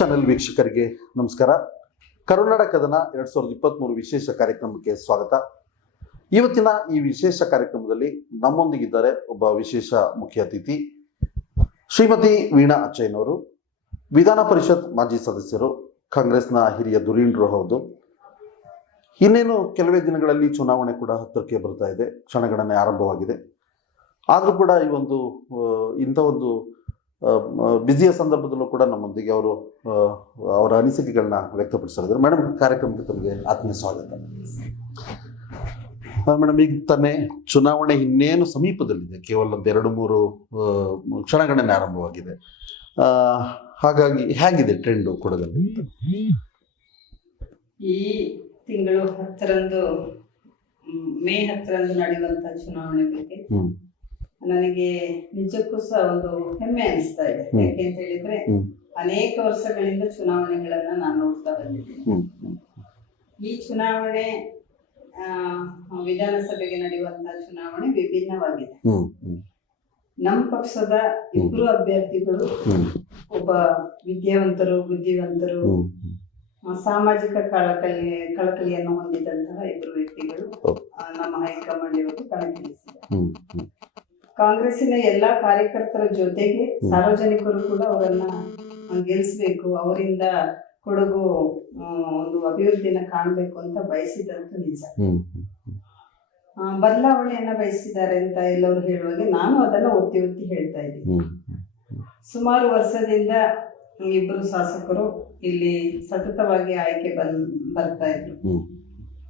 Channel ವೀಕ್ಷಕರಿಗೆ ನಮಸ್ಕಾರ. ಕರುನಾಡ ಕದನ 2023 ವಿಶೇಷ ಕಾರ್ಯಕ್ರಮಕ್ಕೆ ಸ್ವಾಗತ. ಇವತ್ತಿನ ಈ ವಿಶೇಷ ಕಾರ್ಯಕ್ರಮದಲ್ಲಿ ನಮ್ಮೊಂದಿಗಿದ್ದಾರೆ ಒಬ್ಬ ವಿಶೇಷ ಮುಖ್ಯ ಅತಿಥಿ, ಶ್ರೀಮತಿ ವೀಣಾ ಅಚ್ಚಯ್ಯನವರು. ವಿಧಾನ ಪರಿಷತ್ ಮಾಜಿ ಸದಸ್ಯರು, ಕಾಂಗ್ರೆಸ್ನ ಹಿರಿಯ ಧುರೀಣರು ಹೌದು. ಇನ್ನೇನು ಕೆಲವೇ ದಿನಗಳಲ್ಲಿ ಚುನಾವಣೆ ಕೂಡ ಹತ್ತಿರಕ್ಕೆ ಬರ್ತಾ ಇದೆ, ಕ್ಷಣಗಣನೆ ಆರಂಭವಾಗಿದೆ. ಆದರೂ ಕೂಡ ಈ ಇಂಥ ಒಂದು ಬ್ಯುಸಿಯ ಸಂದರ್ಭದಲ್ಲೂ ಕೂಡ ನಮ್ಮೊಂದಿಗೆ ಅವರು ಅವರ ಅನಿಸಿಕೆಗಳನ್ನ ವ್ಯಕ್ತಪಡಿಸಿದ್ದಾರೆ. ಮೇಡಮ್, ಕಾರ್ಯಕ್ರಮಕ್ಕೆ ತಮಗೆ ಆತ್ಮೀಯ ಸ್ವಾಗತ. ಮೇಡಮ್, ಈಗ ತಾನೇ ಚುನಾವಣೆ ಇನ್ನೇನು ಸಮೀಪದಲ್ಲಿದೆ, ಕೇವಲ ಒಂದು 2-3 ಕ್ಷಣಗಣನೆ ಆರಂಭವಾಗಿದೆ. ಹಾಗಾಗಿ ಹೇಗಿದೆ ಟ್ರೆಂಡು ಕೊಡಗಲ್ಲಿ? ಈ ತಿಂಗಳು 10ರಂದು ಮೇ 10ರಂದು ನಡೆಯುವಂತ ಚುನಾವಣೆ ಬಗ್ಗೆ ನನಗೆ ನಿಜಕ್ಕೂ ಸಹ ಒಂದು ಹೆಮ್ಮೆ ಅನಿಸ್ತಾ ಇದೆ. ಯಾಕೆ ಅಂತ ಹೇಳಿದ್ರೆ, ಅನೇಕ ವರ್ಷಗಳಿಂದ ಚುನಾವಣೆಗಳನ್ನ ನಾನು ನೋಡ್ತಾ ಬಂದಿದ್ದೀನಿ. ಈ ಚುನಾವಣೆ ವಿಧಾನಸಭೆಗೆ ನಡೆಯುವಂತಹ ಚುನಾವಣೆ ವಿಭಿನ್ನವಾಗಿದೆ. ನಮ್ಮ ಪಕ್ಷದ 2 ಅಭ್ಯರ್ಥಿಗಳು, ಒಬ್ಬ ವಿದ್ಯಾವಂತರು, ಬುದ್ಧಿವಂತರು, ಸಾಮಾಜಿಕ ಕಳಕಳಿಯನ್ನು ಹೊಂದಿದಂತಹ 2 ವ್ಯಕ್ತಿಗಳು ನಮ್ಮ ಹೈಕಮಾಂಡ್ ಇವರು ಕಣಕ್ಕಿಳಿಸಿದ್ದಾರೆ. ಕಾಂಗ್ರೆಸ್ಸಿನ ಎಲ್ಲಾ ಕಾರ್ಯಕರ್ತರ ಜೊತೆಗೆ ಸಾರ್ವಜನಿಕರು ಕೂಡ ಅವರನ್ನ ಗೆಲ್ಲಿಸಬೇಕು, ಅವರಿಂದ ಕೊಡಗು ಒಂದು ಅಭಿವೃದ್ಧಿನ ಕಾಣಬೇಕು ಅಂತ ಬಯಸಿದಂತೂ ನಿಜ. ಬದಲಾವಣೆಯನ್ನ ಬಯಸಿದ್ದಾರೆ ಅಂತ ಎಲ್ಲರೂ ಹೇಳುವಾಗೆ ನಾನು ಅದನ್ನ ಒತ್ತಿ ಒತ್ತಿ ಹೇಳ್ತಾ ಇದ್ದೀನಿ. ಸುಮಾರು ವರ್ಷದಿಂದ 2 ಶಾಸಕರು ಇಲ್ಲಿ ಸತತವಾಗಿ ಆಯ್ಕೆ ಬರ್ತಾ ಇದ್ರು.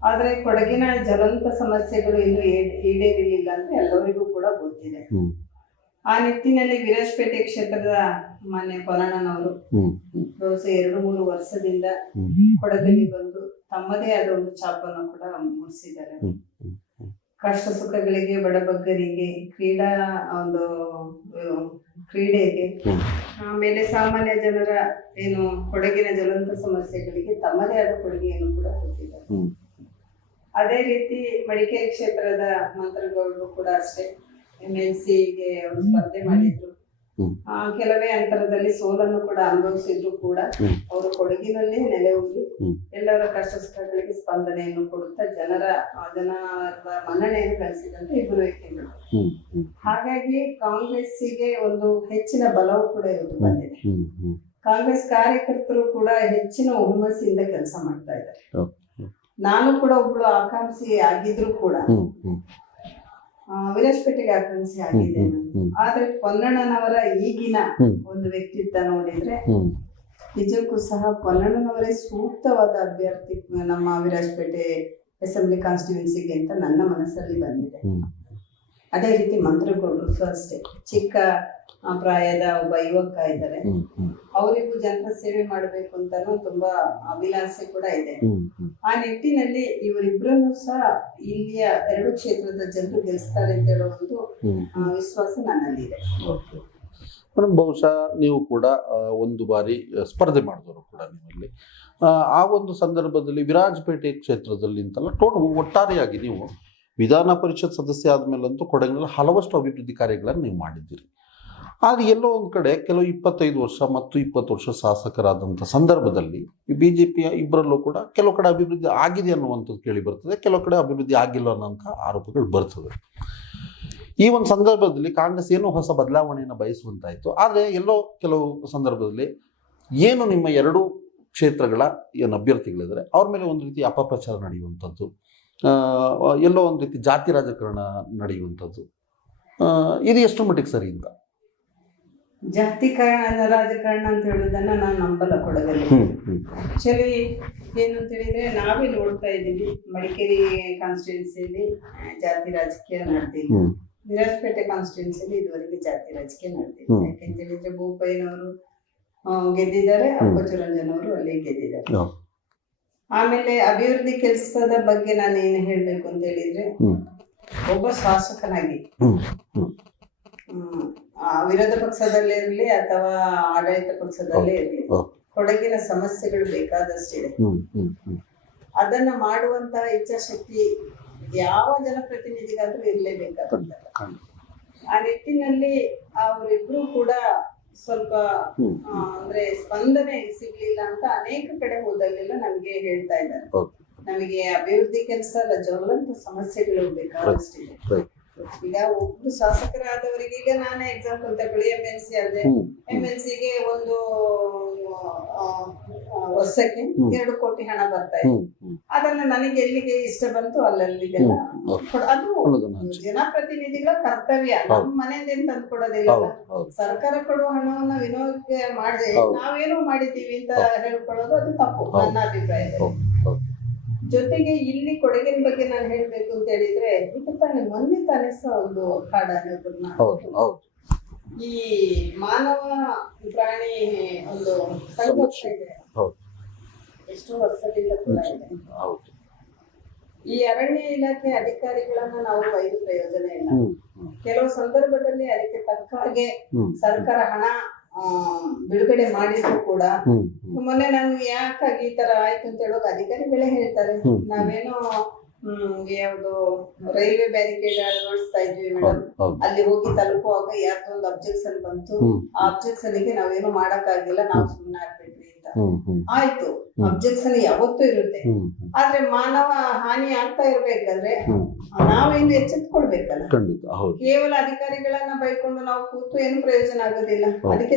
ಆದ್ರೆ ಕೊಡಗಿನ ಜ್ವಲಂತ ಸಮಸ್ಯೆಗಳು ಇನ್ನೂ ಈಡೇರಿಲಿಲ್ಲ ಅಂತ ಎಲ್ಲರಿಗೂ ಕೂಡ ಗೊತ್ತಿದೆ. ಆ ನಿಟ್ಟಿನಲ್ಲಿ ವಿರಾಜಪೇಟೆ ಕ್ಷೇತ್ರದ ಮಾನ್ಯ ಪೊನ್ನಣ್ಣನವರು ಬಹುಶಃ 2-3 ವರ್ಷದಿಂದ ಕೊಡಗಲ್ಲಿ ಬಂದು ತಮ್ಮದೇ ಆದ ಒಂದು ಛಾಪನ್ನು ಕೂಡ ಮೂಡಿಸಿದ್ದಾರೆ. ಕಷ್ಟ ಸುಖಗಳಿಗೆ, ಬಡಬಗ್ಗರಿಗೆ, ಕ್ರೀಡೆಗೆ, ಆಮೇಲೆ ಸಾಮಾನ್ಯ ಜನರ ಏನು ಕೊಡಗಿನ ಜ್ವಲಂತ ಸಮಸ್ಯೆಗಳಿಗೆ ತಮ್ಮದೇ ಆದ ಕೊಡುಗೆಯನ್ನು ಕೂಡ ಕೊಟ್ಟಿದ್ದಾರೆ. ಅದೇ ರೀತಿ ಮಡಿಕೇರಿ ಕ್ಷೇತ್ರದ ಮಂತ್ರಗೌಡರು ಕೂಡ ಅಷ್ಟೇ MLCಗೆ ಅವರು ಸ್ಪರ್ಧೆ ಮಾಡಿದ್ರು. ಕೆಲವೇ ಅಂತರದಲ್ಲಿ ಸೋಲನ್ನು ಕೂಡ ಅನುಭವಿಸಿದ್ರು ಕೂಡ ಅವರು ಕೊಡಗಿನಲ್ಲಿ ನೆಲೆ ಹೋಗಿ ಎಲ್ಲರ ಕಷ್ಟ ಸುಖಗಳಿಗೆ ಸ್ಪಂದನೆಯನ್ನು ಕೊಡುತ್ತಾ ಜನರ ಮನ್ನಣೆಯನ್ನು ಗಳಿಸಿದಂತ 2 ವ್ಯಕ್ತಿಗಳು. ಹಾಗಾಗಿ ಕಾಂಗ್ರೆಸ್ಸಿಗೆ ಒಂದು ಹೆಚ್ಚಿನ ಬಲವು ಕೂಡ ಇವತ್ತು ಬಂದಿದೆ. ಕಾಂಗ್ರೆಸ್ ಕಾರ್ಯಕರ್ತರು ಕೂಡ ಹೆಚ್ಚಿನ ಹುಮ್ಮಸ್ಸಿಂದ ಕೆಲಸ ಮಾಡ್ತಾ ಇದ್ದಾರೆ. ನಾನು ಕೂಡ ಒಬ್ಳು ಆಕಾಂಕ್ಷಿ ಆಗಿದ್ರು ಕೂಡ ವಿರಾಜಪೇಟೆಗೆ ಆಕಾಂಕ್ಷಿ ಆಗಿದೆ. ಆದ್ರೆ ಪೊನ್ನಣ್ಣನವರ ಈಗಿನ ಒಂದು ವ್ಯಕ್ತಿತ್ವ ನೋಡಿದ್ರೆ ನಿಜಕ್ಕೂ ಸಹ ಪೊನ್ನಣ್ಣನವರೇ ಸೂಕ್ತವಾದ ಅಭ್ಯರ್ಥಿ ನಮ್ಮ ವಿರಾಜಪೇಟೆ ಅಸೆಂಬ್ಲಿ ಕಾನ್ಸ್ಟಿಟ್ಯೂನ್ಸಿಗೆ ಅಂತ ನನ್ನ ಮನಸ್ಸಲ್ಲಿ ಬಂದಿದೆ. ಅದೇ ರೀತಿ ಮಂತ್ರಗೌಡರು ಸಹ ಅಷ್ಟೇ ಚಿಕ್ಕ ಪ್ರಾಯದ ಒಬ್ಬ ಯುವಕ ಇದ್ದಾರೆ. ಅವರಿಗೂ ಜನರ ಸೇವೆ ಮಾಡಬೇಕು ಅಂತಾನು ತುಂಬಾ ಅಭಿಲಾಷೆ ಕೂಡ ಇದೆ. ಆ ನಿಟ್ಟಿನಲ್ಲಿ ಇವರಿಬ್ಬರನ್ನು ಸಹ ಇಲ್ಲಿಯ 2 ಕ್ಷೇತ್ರದ ಜನರು ಗೆಲ್ಲಿಸ್ತಾರೆ ಅಂತ ಹೇಳೋ ಒಂದು ವಿಶ್ವಾಸ ನನ್ನಲ್ಲಿದೆ. ಬಹುಶಃ ನೀವು ಕೂಡ ಒಂದು ಬಾರಿ ಸ್ಪರ್ಧೆ ಮಾಡಿದವರು ಕೂಡ ನಿಮ್ಮಲ್ಲಿ. ಆ ಒಂದು ಸಂದರ್ಭದಲ್ಲಿ ವಿರಾಜಪೇಟೆ ಕ್ಷೇತ್ರದಲ್ಲಿ ಅಂತಲ್ಲ, ಒಟ್ಟಾರೆಯಾಗಿ ನೀವು ವಿಧಾನ ಪರಿಷತ್ ಸದಸ್ಯ ಆದ್ಮೇಲಂತೂ ಕೊಡಗಿನಲ್ಲಿ ಹಲವಷ್ಟು ಅಭಿವೃದ್ಧಿ ಕಾರ್ಯಗಳನ್ನು ನೀವು ಮಾಡಿದ್ದೀರಿ. ಆದರೆ ಎಲ್ಲೋ ಒಂದು ಕಡೆ ಕೆಲವು 25 ವರ್ಷ ಮತ್ತು 20 ವರ್ಷ ಶಾಸಕರಾದಂಥ ಸಂದರ್ಭದಲ್ಲಿ ಈ BJPಯ ಇಬ್ಬರಲ್ಲೂ ಕೂಡ ಕೆಲವು ಕಡೆ ಅಭಿವೃದ್ಧಿ ಆಗಿದೆ ಅನ್ನುವಂಥದ್ದು ಕೇಳಿ ಬರ್ತದೆ, ಕೆಲವು ಕಡೆ ಅಭಿವೃದ್ಧಿ ಆಗಿಲ್ಲ ಅನ್ನೋಂಥ ಆರೋಪಗಳು ಬರ್ತದೆ. ಈ ಒಂದು ಸಂದರ್ಭದಲ್ಲಿ ಕಾಂಗ್ರೆಸ್ ಏನೋ ಹೊಸ ಬದಲಾವಣೆಯನ್ನು ಬಯಸುವಂತಾಯಿತು. ಆದರೆ ಎಲ್ಲೋ ಕೆಲವು ಸಂದರ್ಭದಲ್ಲಿ ಏನು ನಿಮ್ಮ 2 ಕ್ಷೇತ್ರಗಳ ಏನು ಅಭ್ಯರ್ಥಿಗಳಿದ್ದಾರೆ ಅವ್ರ ಮೇಲೆ ಒಂದು ರೀತಿ ಅಪಪ್ರಚಾರ ನಡೆಯುವಂಥದ್ದು, ಎಲ್ಲೋ ಒಂದು ರೀತಿ ಜಾತಿ ರಾಜಕಾರಣ ನಡೆಯುವಂಥದ್ದು, ಇದು ಎಷ್ಟು ಮಟ್ಟಿಗೆ ಸರಿ ಅಂತ? ಜಾತಿ ರಾಜಕಾರಣ ಅಂತ ಹೇಳುವುದನ್ನ ನಾನು ನಂಬಲ್ಲ ಕೊಡಗಲ್ಲಿ. ಆಕ್ಚುಲಿ ಏನು ಅಂತ ಹೇಳಿದ್ರೆ, ನಾವೇ ನೋಡ್ತಾ ಇದ್ದೀವಿ ಮಡಿಕೇರಿ ಕಾನ್ಸ್ಟಿಟ್ಯೂನ್ಸಿಯಲ್ಲಿ ಜಾತಿ ರಾಜಕೀಯ ನಡೆದಿಲ್ಲ. ವಿರಾಜಪೇಟೆ ಕಾನ್ಸ್ಟಿಟ್ಯೂನ್ಸಿಯಲ್ಲಿ ಇದುವರೆಗೆ ಜಾತಿ ರಾಜಕೀಯ ನಡೆದಿಲ್ಲ. ಯಾಕೆಂತ ಹೇಳಿದ್ರೆ ಬೋಪಯ್ಯನವರು ಗೆದ್ದಿದ್ದಾರೆ, ಅಪ್ಪಚುರಂಜನ್ ಅವರು ಅಲ್ಲಿ ಗೆದ್ದಿದ್ದಾರೆ. ಆಮೇಲೆ ಅಭಿವೃದ್ಧಿ ಕೆಲಸದ ಬಗ್ಗೆ ನಾನು ಏನು ಹೇಳ್ಬೇಕು ಅಂತ ಹೇಳಿದ್ರೆ, ಒಬ್ಬ ಶಾಸಕನಾಗಿ ವಿರೋಧ ಪಕ್ಷದಲ್ಲೇ ಇರಲಿ ಅಥವಾ ಆಡಳಿತ ಪಕ್ಷದಲ್ಲೇ ಇರಲಿ, ಕೊಡಗಿನ ಸಮಸ್ಯೆಗಳು ಬೇಕಾದಷ್ಟಿದೆ. ಅದನ್ನ ಮಾಡುವಂತಹ ಇಚ್ಛಾಶಕ್ತಿ ಯಾವ ಜನಪ್ರತಿನಿಧಿಗಾದ್ರೂ ಇರಲೇಬೇಕಾಗುತ್ತೆ. ಆ ನಿಟ್ಟಿನಲ್ಲಿ ಅವರಿಬ್ರು ಕೂಡ ಸ್ವಲ್ಪ ಅಂದ್ರೆ ಸ್ಪಂದನೆ ಸಿಗ್ಲಿಲ್ಲ ಅಂತ ಅನೇಕ ಕಡೆ ಹೋದಾಗೆಲ್ಲ ನಮ್ಗೆ ಹೇಳ್ತಾ ಇದ್ದಾರೆ. ನಮಗೆ ಅಭಿವೃದ್ಧಿ ಕೆಲಸ ಅಲ್ಲ, ಜ್ವಲಂತ ಸಮಸ್ಯೆಗಳು ಬೇಕಾದಷ್ಟಿದೆ. ಈಗ ಒಬ್ಬರು ಶಾಸಕರಾದವರಿಗೆ, ಈಗ ನಾನೇ ಎಕ್ಸಾಂಪಲ್ ತಗೊಳ್ಳಿ, MLC ಆದ್ರೆ MLCಗೆ ಒಂದು ವರ್ಷಕ್ಕೆ 2 ಕೋಟಿ ಹಣ ಬರ್ತಾ ಇದೆ. ಅದನ್ನ ನನಗೆ ಎಲ್ಲಿಗೆ ಇಷ್ಟ ಬಂತು ಅಲ್ಲಿಗೆಲ್ಲ ಅದು ಜನಪ್ರತಿನಿಧಿಗಳ ಕರ್ತವ್ಯ. ನಮ್ಮ ಮನೆಯಿಂದ ತಂದು ಕೊಡೋದಿಲ್ಲ. ಸರ್ಕಾರ ಕೊಡುವ ಹಣವನ್ನ ವಿನಿಯೋಗ ಮಾಡಿ ನಾವೇನೋ ಮಾಡಿದ್ದೀವಿ ಅಂತ ಹೇಳ್ಕೊಳ್ಳೋದು ಅದು ತಪ್ಪು ನನ್ನ ಅಭಿಪ್ರಾಯದಲ್ಲಿ. ಜೊತೆಗೆ ಇಲ್ಲಿ ಕೊಡಗಿನ ಬಗ್ಗೆ ನಾನು ಹೇಳ್ಬೇಕು ಅಂತ ಹೇಳಿದ್ರೆ, ಈಗ ತಾನೇ ಮೊನ್ನೆ ತಾನೇ ಸಹ ಒಂದು ಕಾಡಾನೆ ಈ ಮಾನವ ಪ್ರಾಣಿ ಒಂದು ಸಂಘರ್ಷ ಇದೆ, ಎಷ್ಟೋ ವರ್ಷದಿಂದ ಕೂಡ ಇದೆ. ಈ ಅರಣ್ಯ ಇಲಾಖೆ ಅಧಿಕಾರಿಗಳನ್ನ ನಾವು ಬೈದು ಪ್ರಯೋಜನ ಇಲ್ಲ. ಕೆಲವು ಸಂದರ್ಭದಲ್ಲಿ ಅದಕ್ಕೆ ತಕ್ಕ ಹಾಗೆ ಸರ್ಕಾರ ಹಣ ಬಿಡುಗಡೆ ಮಾಡಿದ್ರು ಕೂಡ ಮೊನ್ನೆ ನನ್ಗೆ ಯಾಕಾಗಿ ಈ ತರ ಆಯ್ತು ಅಂತ ಹೇಳುವಾಗ ಅಧಿಕಾರಿಗಳೇ ಹೇಳ್ತಾರೆ, ನಾವೇನೋ ಯಾವ್ದು ರೈಲ್ವೆ ಬ್ಯಾರಿಕೇಡ್ ಅಳವಡಿಸ್ತಾ ಇದ್ವಿ ಮೇಡಮ್, ಅಲ್ಲಿ ಹೋಗಿ ತಲುಪುವಾಗ ಯಾರ್ದೋ ಒಂದು ಅಬ್ಜೆಕ್ಷನ್ ಬಂತು, ಆ ಅಬ್ಜೆಕ್ಷನ್ ಗೆ ನಾವೇನು ಮಾಡಕ್ಕಾಗಿಲ್ಲ, ನಾವು ಸುಮ್ಮನೆ ಆಗ್ಬಿಟ್ವಿ ಅಂತ. ಆಯ್ತು, ಅಬ್ಜೆಕ್ಷನ್ ಯಾವತ್ತೂ ಇರುತ್ತೆ, ಆದ್ರೆ ಮಾನವ ಹಾನಿ ಆಗ್ತಾ ಇರ್ಬೇಕಾದ್ರೆ ನಾವೇನು ಎಚ್ಚೆತ್ಕೊಳ್ಬೇಕಲ್ಲ. ಕೇವಲ ಅಧಿಕಾರಿಗಳನ್ನ ಬೈಕೊಂಡು ನಾವು ಕೂತು ಏನು ಪ್ರಯೋಜನ ಆಗೋದಿಲ್ಲ. ಅದಕ್ಕೆ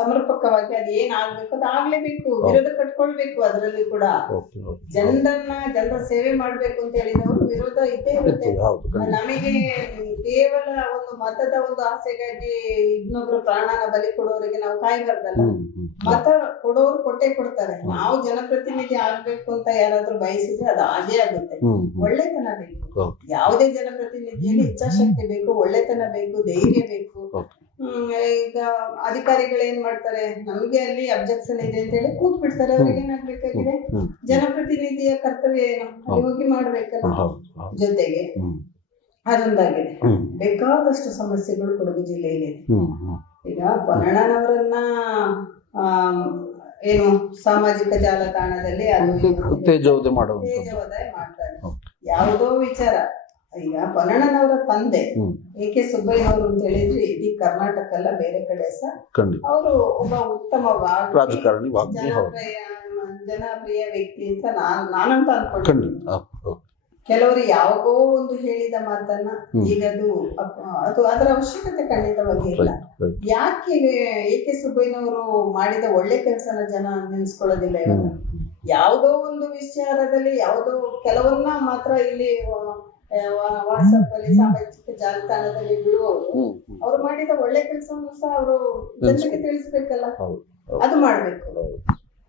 ಸಮರ್ಪಕವಾಗಿ ಅದ್ ಏನ್ ಆಗ್ಬೇಕು ಅದು ಆಗ್ಲೇಬೇಕು, ವಿರೋಧ ಕಟ್ಕೊಳ್ಬೇಕು. ಅದರಲ್ಲಿ ಕೂಡ ಜನರ ಸೇವೆ ಮಾಡ್ಬೇಕು ಅಂತ ಹೇಳಿದವರು ವಿರೋಧ ಇದ್ದೇ ಇರುತ್ತೆ. ನಮಗೆ ಕೇವಲ ಒಂದು ಮತದ ಒಂದು ಆಸೆಗಾಗಿ ಇನ್ನೊಬ್ರು ಪ್ರಾಣನ ಬಲಿ ಕೊಡೋರಿಗೆ ನಾವು ಕಾಯ್ಬಾರ್ದಲ್ಲ. ಮತ ಕೊಡೋರು ಕೊಟ್ಟೆ ಕೊಡ್ತಾರೆ. ನಾವು ಜನಪ್ರತಿನಿಧಿ ಆಗ್ಬೇಕು ಅಂತ ಯಾರಾದ್ರೂ ಬಯಸಿದ್ರೆ ಅದು ಹಾಗೇ ಆಗುತ್ತೆ. ಒಳ್ಳೆತನ ಬೇಕು, ಯಾವುದೇ ಜನಪ್ರತಿನಿಧಿಯಲ್ಲಿ ಇಚ್ಛಾಶಕ್ತಿ ಬೇಕು, ಒಳ್ಳೆತನ ಬೇಕು, ಧೈರ್ಯ ಬೇಕು. ಈಗ ಅಧಿಕಾರಿಗಳು ಏನ್ ಮಾಡ್ತಾರೆ, ನಮ್ಗೆ ಅಲ್ಲಿ ಅಬ್ಜೆಕ್ಷನ್ ಇದೆ ಅಂತ ಹೇಳಿ ಕೂತ್ ಬಿಡ್ತಾರೆ. ಅವ್ರಿಗೆ ಏನಾಗ್ಬೇಕಾಗಿದೆ, ಜನಪ್ರತಿನಿಧಿಯ ಕರ್ತವ್ಯ ಏನು, ಅಲ್ಲಿ ಹೋಗಿ ಮಾಡ್ಬೇಕಲ್ಲ. ಜೊತೆಗೆ ಅದೊಂದಾಗಿದೆ, ಬೇಕಾದಷ್ಟು ಸಮಸ್ಯೆಗಳು ಕೊಡಗು ಜಿಲ್ಲೆಯಲ್ಲಿ. ಈಗ ಪೊನ್ನಣ್ಣನವರನ್ನ ಏನು ಸಾಮಾಜಿಕ ಜಾಲತಾಣದಲ್ಲಿ ಅದು ತೇಜೋವಧೆ ಮಾಡ್ತಾರೆ. ಯಾವುದೋ ವಿಚಾರ, ಈಗ ಪೊನ್ನಣ್ಣನವರ ತಂದೆ AK ಸುಬ್ಬಯ್ಯನವರು ಅಂತ ಹೇಳಿದ್ರೆ ಇಡೀ ಕರ್ನಾಟಕ ಅಲ್ಲ, ಬೇರೆ ಕಡೆ ಸಹ ಅವರು ಒಬ್ಬ ಉತ್ತಮ ರಾಜಕಾರಣಿ, ಜನಪ್ರಿಯ ವ್ಯಕ್ತಿ ಅಂತ ನಾನಂತ ಅನ್ಕೊಂಡೆ. ಕೆಲವರು ಯಾವಾಗೋ ಒಂದು ಹೇಳಿದ ಮಾತನ್ನ ಈಗ ಅದು ಅದರ ಅವಶ್ಯಕತೆ ಖಂಡಿತವಾಗಿ ಇಲ್ಲ. ಯಾಕೆ AK ಸುಬ್ಬಯ್ಯನವರು ಮಾಡಿದ ಒಳ್ಳೆ ಕೆಲಸನ ಜನ ನೆನ್ಸ್ಕೊಳ್ಳೋದಿಲ್ಲ? ಇವಾಗ ಯಾವುದೋ ಒಂದು ವಿಚಾರದಲ್ಲಿ ಯಾವುದೋ ಕೆಲವನ್ನ ಮಾತ್ರ ಇಲ್ಲಿ ವಾಟ್ಸಪ್ ಅಲ್ಲಿ ಸಾಮಾಜಿಕ ಜಾಲತಾಣದಲ್ಲಿ ಬಿಡುವವರು ಅವ್ರು ಮಾಡಿದ ಒಳ್ಳೆ ಕೆಲಸವನ್ನು ಸಹ ಅವರು ಜನರಿಗೆ ತಿಳಿಸ್ಬೇಕಲ್ಲ, ಅದು ಮಾಡ್ಬೇಕು.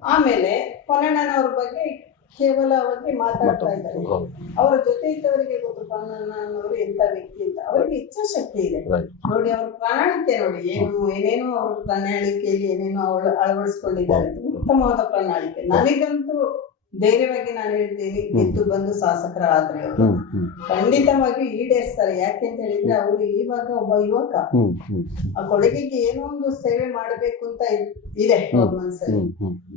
ಆಮೇಲೆ ಪೊನ್ನಣ್ಣನವ್ರ ಬಗ್ಗೆ ಕೇವಲವಾಗಿ ಮಾತಾಡ್ತಾ ಇದ್ದಾರೆ. ಅವರ ಜೊತೆ ಇದ್ದವರಿಗೆ ಗೊತ್ತು ಪೊನ್ನಣ್ಣನವರು ಎಂತ ವ್ಯಕ್ತಿ ಅಂತ. ಅವರಿಗೆ ಇಚ್ಛಾಶಕ್ತಿ ಇದೆ ನೋಡಿ, ಅವ್ರ ಪ್ರಣಾಳಿಕೆ ನೋಡಿ, ಏನೇನೋ ಅವ್ರ ಪ್ರಣಾಳಿಕೆಯಲ್ಲಿ ಏನೇನೋ ಅಳವಡಿಸ್ಕೊಂಡಿದ್ದಾರೆ. ಉತ್ತಮವಾದ ಪ್ರಣಾಳಿಕೆ. ನನಗಂತೂ ಧೈರ್ಯವಾಗಿ ನಾನು ಹೇಳ್ತೀನಿ, ಗೆದ್ದು ಬಂದು ಶಾಸಕರಾದ್ರೆ ಅವರು ಖಂಡಿತವಾಗಿ ಈಡೇರಿಸ್ತಾರೆ. ಯಾಕೆ ಅಂತ ಹೇಳಿದ್ರೆ ಅವರು ಇವಾಗ ಒಬ್ಬ ಯುವಕ, ಆ ಕೊಡಗಿಗೆ ಏನೋ ಒಂದು ಸೇವೆ ಮಾಡಬೇಕು ಅಂತ ಇದೆ ಅವ್ರ ಮನಸ್ಸಲ್ಲಿ.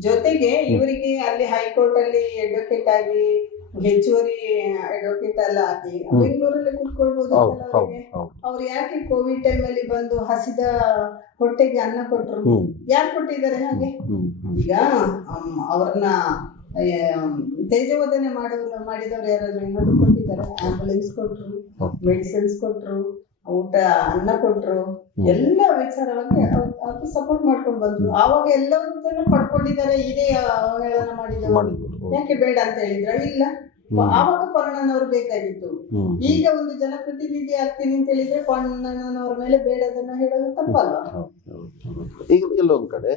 ಜೊತೆಗೆ ಇವರಿಗೆ ಅಲ್ಲಿ ಹೈಕೋರ್ಟ್ ಅಲ್ಲಿ ಅಡ್ವೊಕೇಟ್ ಆಗಿ, ಹೆಚ್ಚುವರಿ ಅಡ್ವೊಕೇಟ್ ಎಲ್ಲ ಆಗಿ ಬೆಂಗಳೂರಲ್ಲಿ ಕುತ್ಕೊಳ್ಬಹುದು. ಅವರಿಗೆ ಅವ್ರು ಯಾಕೆ ಕೋವಿಡ್ ಟೈಮ್ ಅಲ್ಲಿ ಬಂದು ಹಸಿದ ಹೊಟ್ಟೆಗೆ ಅನ್ನ ಕೊಟ್ರು? ಯಾರು ಕೊಟ್ಟಿದ್ದಾರೆ ಹಾಗೆ? ಈಗ ಅವ್ರನ್ನ ತೇಜೋವಧನೆ ಮಾಡಿದವ್ರು ಯಾರಾದ್ರೂ ಏನಾದ್ರು ಕೊಟ್ಟಿದ್ದಾರೆ? ಆಂಬುಲೆನ್ಸ್ ಕೊಟ್ರು, ಮೆಡಿಸಿನ್ಸ್ ಕೊಟ್ರು, ಊಟ ಅನ್ನ ಕೊಟ್ರು, ಎಲ್ಲ ವಿಚಾರವಾಗಿ ಅದು ಸಪೋರ್ಟ್ ಮಾಡ್ಕೊಂಡು ಬಂದ್ರು. ಆವಾಗ ಎಲ್ಲವನ್ನೂ ಪಡ್ಕೊಂಡಿದ್ದಾರೆ. ಇದೇ ಅವಹೇಳನ ಮಾಡಿದವರು ಯಾಕೆ ಬೇಡ ಅಂತ ಹೇಳಿದ್ರ? ಇಲ್ಲ, ಆವಾಗ ಪೊನ್ನಣ್ಣನವ್ರು ಬೇಕಾಗಿತ್ತು. ಈಗ ಒಂದು ಜನಪ್ರತಿನಿಧಿ ಆಗ್ತೀನಿ ಅಂತ ಹೇಳಿದ್ರೆ ಪೊನ್ನಣ್ಣನವ್ರ ಮೇಲೆ ಬೇಡದನ್ನ ಹೇಳೋದು ತಪ್ಪಲ್ವಾ? ಈಗ ಎಲ್ಲೊಂದ್ ಕಡೆ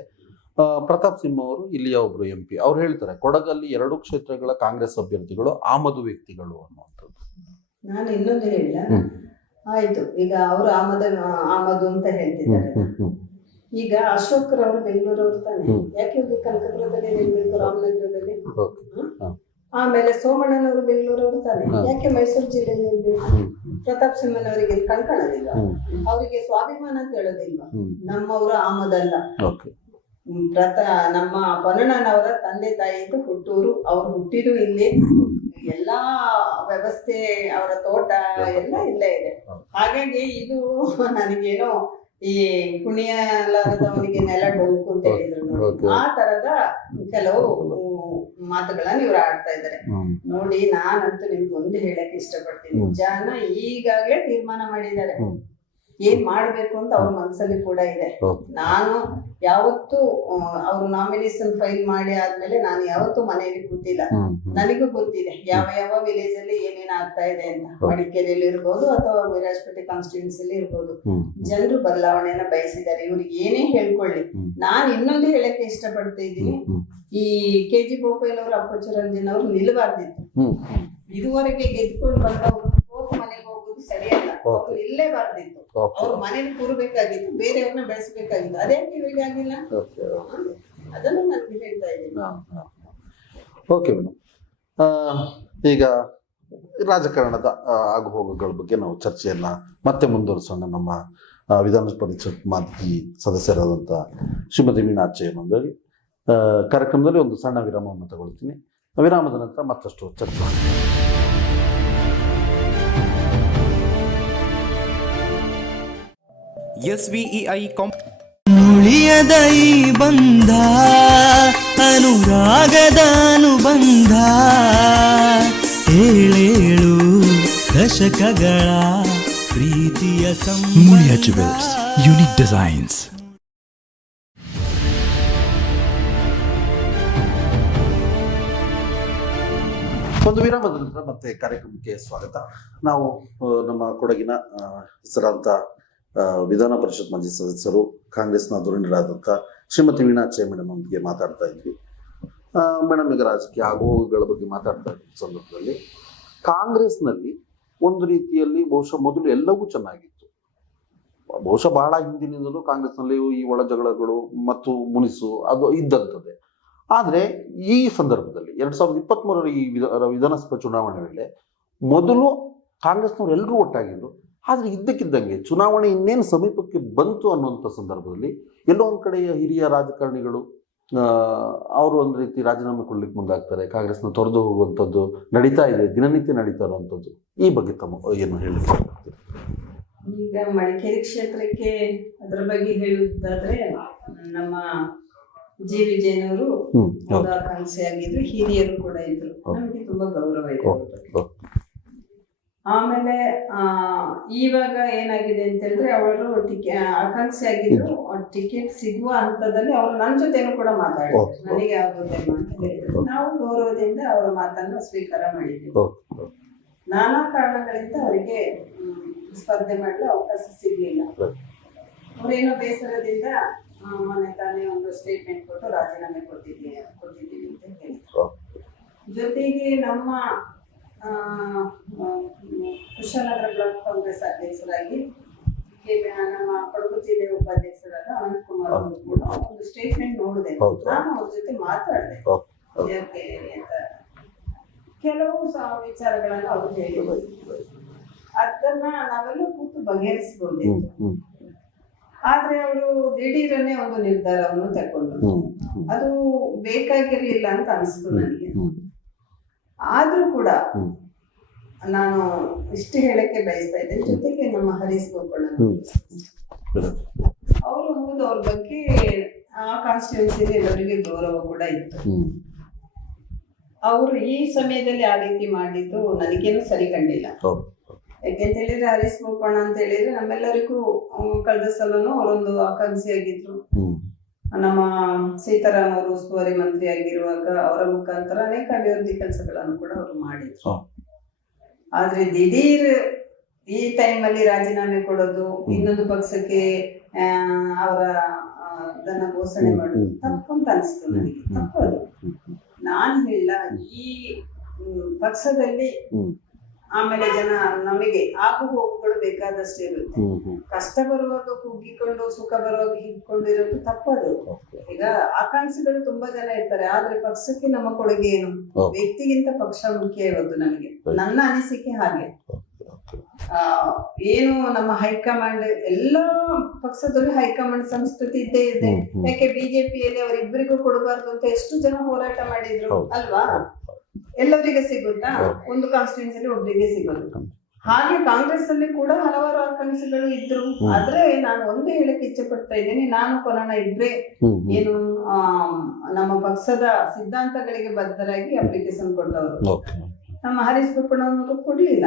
ಪ್ರತಾಪ್ ಸಿಂಹ ಅವರು ಇಲ್ಲಿಯ ಒಬ್ರು MP, ಅವ್ರು ಹೇಳ್ತಾರೆ ಕೊಡಗಲ್ಲಿ 2 ಕ್ಷೇತ್ರಗಳ ಕಾಂಗ್ರೆಸ್ ಅಭ್ಯರ್ಥಿಗಳು ಆಮದು ವ್ಯಕ್ತಿಗಳು ಅನ್ನುವಂಥದ್ದು. ನಾನು ಇನ್ನೊಂದು ಹೇಳಿಲ್ಲ, ಆಯ್ತು, ಈಗ ಅವರು ಆಮದು ಅಂತ ಹೇಳ್ತಿದ್ದಾರೆ. ಈಗ ಅಶೋಕ್ ರವರು ಬೆಂಗಳೂರವ್ರು ತಾನೆ, ಯಾಕೆ ಹೋಗಿ ಕನಕಪುರದಲ್ಲಿ ನಿಲ್ಬೇಕು, ರಾಮನಗರದಲ್ಲಿ? ಆಮೇಲೆ ಸೋಮಣ್ಣನವರು ಬೆಂಗಳೂರವ್ರು ತಾನೆ, ಯಾಕೆ ಮೈಸೂರು ಜಿಲ್ಲೆಯಲ್ಲಿ ನಿಲ್ಬೇಕು? ಪ್ರತಾಪ್ ಸಿಂಹನವರಿಗೆ ಕಣ್ಕಾಣೋದಿಲ್ಲ, ಅವರಿಗೆ ಸ್ವಾಭಿಮಾನ ಅಂತ ಹೇಳೋದಿಲ್ವಾ? ನಮ್ಮವರ ಆಮದಲ್ಲ. ನಮ್ಮ ಪೊನ್ನಣ್ಣನವರ ತಂದೆ ತಾಯಿದು ಹುಟ್ಟೂರು, ಅವ್ರು ಹುಟ್ಟಿದ್ರು ಇಲ್ಲಿ, ಎಲ್ಲಾ ವ್ಯವಸ್ಥೆ, ಅವರ ತೋಟ ಎಲ್ಲ ಇಲ್ಲೇ ಇದೆ. ಹಾಗಾಗಿ ಇದು ನನಗೇನೋ ಈ ಕುಣಿಯಲಾರದವನಿಗೆ ನೆಲ ಡೊಂಕು ಅಂತ ಹೇಳಿದ್ರು ನೋಡಿ. Okay. ಆ ತರದ ಕೆಲವು ಮಾತುಗಳನ್ನ ಇವ್ರು ಆಡ್ತಾ ಇದ್ದಾರೆ. ನೋಡಿ, ನಾನಂತೂ ನಿಮ್ಗೆ ಒಂದು ಹೇಳಕ್ ಇಷ್ಟಪಡ್ತೀನಿ, ಜನ ಈಗಾಗಲೇ ತೀರ್ಮಾನ ಮಾಡಿದ್ದಾರೆ ಏನ್ ಮಾಡ್ಬೇಕು ಅಂತ ಅವ್ರ ಮನಸ್ಸಲ್ಲಿ ಕೂಡ ಇದೆ. ನಾನು ಯಾವತ್ತು ಅವ್ರು ನಾಮಿನೇಷನ್ ಫೈಲ್ ಮಾಡಿ ಆದ್ಮೇಲೆ ನಾನು ಯಾವತ್ತೂ ಮನೆಯಲ್ಲಿ ಕೂತಿಲ್ಲ. ನನಗೂ ಗೊತ್ತಿದೆ ಯಾವ ಯಾವ ವಿಲೇಜ್ ಅಲ್ಲಿ ಏನೇನ್ ಆಗ್ತಾ ಇದೆ ಅಂತ. ಮಡಿಕೇರಿಯಲ್ಲಿ ಇರ್ಬೋದು ಅಥವಾ ವಿರಾಜಪೇಟೆ ಕಾನ್ಸ್ಟಿಟ್ಯೂನ್ಸಿಲಿ ಇರ್ಬೋದು, ಜನರು ಬದಲಾವಣೆಯನ್ನ ಬಯಸಿದ್ದಾರೆ. ಇವ್ರಿಗೆ ಏನೇ ಹೇಳ್ಕೊಳ್ಳಿ. ನಾನು ಇನ್ನೊಂದು ಹೇಳಕ್ಕೆ ಇಷ್ಟಪಡ್ತಾ ಇದ್ದೀನಿ, ಈ KG ಬೋಪಯ್ಯ ಅವರು, ಅಪ್ಪಚ್ಚು ರಂಜನ್ ಅವರು ನಿಲ್ಲಬಾರ್ದಿತ್ತು. ಇದುವರೆಗೆ ಗೆದ್ಕೊಂಡು ಬಂದವರು ಮನೆಗೆ ಹೋಗುದು ಸರಿಯಲ್ಲ, ಅವ್ರು ನಿಲ್ಲೇಬಾರ್ದಿತ್ತು. ಅವ್ರ ಮನೇಲಿ ಕೂರ್ಬೇಕಾಗಿತ್ತು, ಬೇರೆಯವ್ರನ್ನ ಬೆಳೆಸಬೇಕಾಗಿತ್ತು. ಅದೇಂತ ಇವರಿಗೆ ಆಗಿಲ್ಲ, ಅದನ್ನು ನಾನು ಹೇಳ್ತಾ ಇದ್ದೀನಿ. ಓಕೆ ಮೇಡಮ್, ಈಗ ರಾಜಕಾರಣದ ಆಗುಹೋಗುಗಳ ಬಗ್ಗೆ ನಾವು ಚರ್ಚೆಯನ್ನ ಮತ್ತೆ ಮುಂದುವರಿಸೋಣ. ನಮ್ಮ ವಿಧಾನ ಪರಿಷತ್ ಮಾಜಿ ಸದಸ್ಯರಾದಂಥ ಶ್ರೀಮತಿ ಮೀನಾಕ್ಷಯ್ಯನೊಂದಿಗೆ ಕಾರ್ಯಕ್ರಮದಲ್ಲಿ ಒಂದು ಸಣ್ಣ ವಿರಾಮವನ್ನು ತಗೊಳ್ತೀನಿ. ವಿರಾಮದ ನಂತರ ಮತ್ತಷ್ಟು ಚರ್ಚೆ. SVEI ನುಳಿಯದ ಈ ಬಂಧ ಅನುರಾಗದ ಅನುಬಂಧ, ಏಳೇಳು ದಶಕಗಳ ಪ್ರೀತಿಯ ಮುಳಿಯಾ ಜುವೆಲ್ಸ್, ಯುನಿಕ್ ಡಿಸೈನ್ಸ್. ಒಂದು ವಿರಾಮದ ನಂತರ ಮತ್ತೆ ಕಾರ್ಯಕ್ರಮಕ್ಕೆ ಸ್ವಾಗತ. ನಾವು ನಮ್ಮ ಕೊಡಗಿನ ಹೆಸರಾಂತ ವಿಧಾನ ಪರಿಷತ್ ಮಾಜಿ ಸದಸ್ಯರು, ಕಾಂಗ್ರೆಸ್ನ ಧುರೀಣರಾದಂಥ ಶ್ರೀಮತಿ ಮೀನಾಕ್ಷಯ್ಯ ಮೇಡಮ್ ಒಂದಿಗೆ ಮಾತಾಡ್ತಾ ಇದ್ವಿ. ಮೇಡಮ್, ಈಗ ರಾಜಕೀಯ ಆಗುಹೋಗುಗಳ ಬಗ್ಗೆ ಮಾತಾಡ್ತಾ ಇದ್ದ ಸಂದರ್ಭದಲ್ಲಿ ಕಾಂಗ್ರೆಸ್ನಲ್ಲಿ ಒಂದು ರೀತಿಯಲ್ಲಿ ಬಹುಶಃ ಮೊದಲು ಎಲ್ಲವೂ ಚೆನ್ನಾಗಿತ್ತು. ಬಹುಶಃ ಬಹಳ ಹಿಂದಿನಿಂದಲೂ ಕಾಂಗ್ರೆಸ್ನಲ್ಲಿ ಈ ಒಳ ಜಗಳಗಳು ಮತ್ತು ಮುನಿಸು ಅದು ಇದ್ದಂಥದ್ದೇ. ಆದರೆ ಈ ಸಂದರ್ಭದಲ್ಲಿ 2023ರ ಈ ವಿಧಾನಸಭಾ ಚುನಾವಣೆ ವೇಳೆ ಮೊದಲು ಕಾಂಗ್ರೆಸ್ನವ್ರು ಎಲ್ಲರೂ ಒಟ್ಟಾಗಿದ್ರು. ಆದರೆ ಇದ್ದಕ್ಕಿದ್ದಂಗೆ ಚುನಾವಣೆ ಇನ್ನೇನು ಸಮೀಪಕ್ಕೆ ಬಂತು ಅನ್ನುವಂಥ ಸಂದರ್ಭದಲ್ಲಿ ಎಲ್ಲೋ ಒಂದು ಕಡೆಯ ಹಿರಿಯ ರಾಜಕಾರಣಿಗಳು ಅವರು ಒಂದು ರೀತಿ ರಾಜೀನಾಮೆ ಕೊಡ್ಲಿಕ್ಕೆ ಮುಂದಾಗ್ತಾರೆ. ಕಾಂಗ್ರೆಸ್ನ ತೊರೆದು ಹೋಗುವಂಥದ್ದು ನಡೀತಾ ಇದೆ, ದಿನನಿತ್ಯ ನಡೀತಾ ಇರುವಂಥದ್ದು. ಈ ಬಗ್ಗೆ ತಮ್ಮ ಏನು ಹೇಳಲಿಕ್ಕೆ? ಈಗ ಮಡಿಕೇರಿ ಕ್ಷೇತ್ರಕ್ಕೆ ಅದರ ಬಗ್ಗೆ ಹೇಳುವುದಾದ್ರೆ, ನಮ್ಮ ಜಿ ವಿಜಯನವರು ಆಕಾಂಕ್ಷಿಯಾಗಿದ್ರು, ಹಿರಿಯರು ಕೂಡ ಇದ್ರು. ನಮಗೆ ತುಂಬಾ ಗೌರವ ಇದೆ. ಆಮೇಲೆ ಇವಾಗ ಏನಾಗಿದೆ ಅಂತ ಹೇಳಿದ್ರೆ, ಅವರು ಆಕಾಂಕ್ಷಿ ಆಗಿದ್ರು, ಟಿಕೆಟ್ ಸಿಗುವ ಹಂತದಲ್ಲಿ ಅವರು ನನ್ನ ಜೊತೆನೂ ಕೂಡ ಮಾತಾಡಿದ್ರು, ನನಗೆ ಆಗೋದೇನು ಅಂತ ಹೇಳಿದ್ರು. ನಾವು ಗೌರವದಿಂದ ಅವರ ಮಾತನ್ನ ಸ್ವೀಕಾರ ಮಾಡಿದ್ವಿ. ನಾನಾ ಕಾರಣಗಳಿಂದ ಅವರಿಗೆ ಸ್ಪರ್ಧೆ ಮಾಡಲು ಅವಕಾಶ ಸಿಗ್ಲಿಲ್ಲ. ಅವರೇನೋ ಬೇಸರದಿಂದ ಮೊನ್ನೆ ತಾನೇ ಒಂದು ಸ್ಟೇಟ್ಮೆಂಟ್ ಕೊಟ್ಟು ರಾಜೀನಾಮೆ ಕೊಟ್ಟಿದ್ದೀವಿ ಅಂತ ಹೇಳಿದ್ರು. ಜೊತೆಗೆ ನಮ್ಮ ಕುಶಾಲನಗರ ಬ್ಲಾಕ್ ಕಾಂಗ್ರೆಸ್ ಅಧ್ಯಕ್ಷರಾಗಿ ನಮ್ಮ ಕೊಡಗು ಜಿಲ್ಲೆ ಉಪಾಧ್ಯಕ್ಷರಾದ ಅನಂತಕುಮಾರ್ ಅವರು ಕೂಡ ಒಂದು ಸ್ಟೇಟ್ಮೆಂಟ್ ನೋಡಿದೆ. ನಾನು ಅವ್ರ ಜೊತೆ ಮಾತಾಡಿದೆ ಯಾಕೆ ಅಂತ. ಕೆಲವು ವಿಚಾರಗಳನ್ನ ಅವರು ಹೇಳಿದ್ರು, ಅದನ್ನ ನಾವೆಲ್ಲ ಕೂತು ಬಗೆಹರಿಸಬಹುದಿತ್ತು. ಆದ್ರೆ ಅವರು ದಿಢೀರನೆ ಒಂದು ನಿರ್ಧಾರವನ್ನು ತಗೊಂಡ್ರು. ಅದು ಬೇಕಾಗಿರ್ಲಿಲ್ಲ ಅಂತ ಅನಿಸ್ತು ನನಗೆ. ಆದ್ರೂ ಕೂಡ ನಾನು ಇಷ್ಟು ಹೇಳಕ್ಕೆ ಬಯಸ್ತಾ ಇದ್ದೇನೆ. ಜೊತೆಗೆ ನಮ್ಮ ಹರೀಶ್ ಗೋಪಾಲ್ ಅವರು ಹೌದು, ಅವ್ರ ಬಗ್ಗೆ ಆ ಕಾನ್ಸ್ಟಿಟ್ಯೂನ್ಸಿಲಿ ಎಲ್ಲರಿಗೆ ಗೌರವ ಕೂಡ ಇತ್ತು. ಅವರು ಈ ಸಮಯದಲ್ಲಿ ಆ ರೀತಿ ಮಾಡಿದ್ದು ನನಗೇನು ಸರಿ ಕಂಡಿಲ್ಲ. ಯಾಕೆಂತ ಹೇಳಿದ್ರೆ, ಹರೀಶ್ ಗೋಪಣ್ಣ ಅಂತ ಹೇಳಿದ್ರೆ ನಮ್ಮೆಲ್ಲರಿಗೂ ಕಳೆದ ಸಲನು ಅವರೊಂದು ಆಕಾಂಕ್ಷಿಯಾಗಿದ್ರು. ನಮ್ಮ ಸೀತಾರಾಮ್ ಅವರು ಉಸ್ತುವಾರಿ ಮಂತ್ರಿ ಆಗಿರುವಾಗ ಅವರ ಮುಖಾಂತರ ಅನೇಕ ಅಭಿವೃದ್ಧಿ ಕೆಲಸಗಳನ್ನು ಕೂಡ ಅವರು ಮಾಡಿದ್ರು. ಆದ್ರೆ ದಿಢೀರ್ ಈ ಟೈಮಲ್ಲಿ ರಾಜೀನಾಮೆ ಕೊಡೋದು, ಇನ್ನೊಂದು ಪಕ್ಷಕ್ಕೆ ಅವರ ಅದನ್ನ ಘೋಷಣೆ ಮಾಡೋದು ತಪ್ಪು ಅಂತ ಅನಿಸ್ತು ನನಗೆ. ತಪ್ಪದು. ನಾನು ಹೇಳ, ಈ ಪಕ್ಷದಲ್ಲಿ ಆಮೇಲೆ ಜನ ನಮಗೆ ಆಗು ಹೋಗುಗಳು ಬೇಕಾದಷ್ಟು ಇರುತ್ತೆ. ಕಷ್ಟ ಬರುವಾಗ ಕುಗ್ಗಿಕೊಂಡು, ಸುಖ ಬರುವಾಗ ಹಿಡ್ಕೊಂಡಿರೋದು ತಪ್ಪದು. ಈಗ ಆಕಾಂಕ್ಷಿಗಳು ತುಂಬಾ ಜನ ಇರ್ತಾರೆ, ಆದ್ರೆ ಪಕ್ಷಕ್ಕೆ ನಮ್ಮ ಕೊಡುಗೆ ಏನು? ವ್ಯಕ್ತಿಗಿಂತ ಪಕ್ಷ ಮುಖ್ಯ ಇವತ್ತು ನನಗೆ, ನನ್ನ ಅನಿಸಿಕೆ ಹಾಗೆ. ಏನು ನಮ್ಮ ಹೈಕಮಾಂಡ್, ಎಲ್ಲಾ ಪಕ್ಷದಲ್ಲೂ ಹೈಕಮಾಂಡ್ ಸಂಸ್ಕೃತಿ ಇದ್ದೇ ಇದೆ. ಯಾಕೆ ಬಿಜೆಪಿಯಲ್ಲಿ ಅವರಿಬ್ಬರಿಗೂ ಕೊಡಬಾರ್ದು ಅಂತ ಎಷ್ಟು ಜನ ಹೋರಾಟ ಮಾಡಿದ್ರು ಅಲ್ವಾ? ಎಲ್ಲರಿಗೆ ಸಿಗುತ್ತಾ? ಒಂದು ಕಾನ್ಸ್ಟಿಟ್ಯೂನ್ಸಿಯಲ್ಲಿ ಒಬ್ಬರಿಗೆ ಸಿಗೋದು. ಹಾಗೆ ಕಾಂಗ್ರೆಸ್ ಅಲ್ಲಿ ಕೂಡ ಹಲವಾರು ಆಕಾಂಕ್ಷಿಗಳು ಇದ್ರು. ಆದ್ರೆ ನಾನು ಒಂದು ಹೇಳಕ್ಕೆ ಇಚ್ಛೆ ಪಡ್ತಾ ಇದ್ದೇನೆ, ನಾನು ಕೊರೋನಾ ಇಬ್ರೇ ಏನು ನಮ್ಮ ಪಕ್ಷದ ಸಿದ್ಧಾಂತಗಳಿಗೆ ಬದ್ಧರಾಗಿ ಅಪ್ಲಿಕೇಶನ್ ಕೊಟ್ಟವರು. ನಮ್ಮ ಹರೀಶ್ ಪಪ್ಪಣ್ಣವರು ಕೊಡ್ಲಿಲ್ಲ.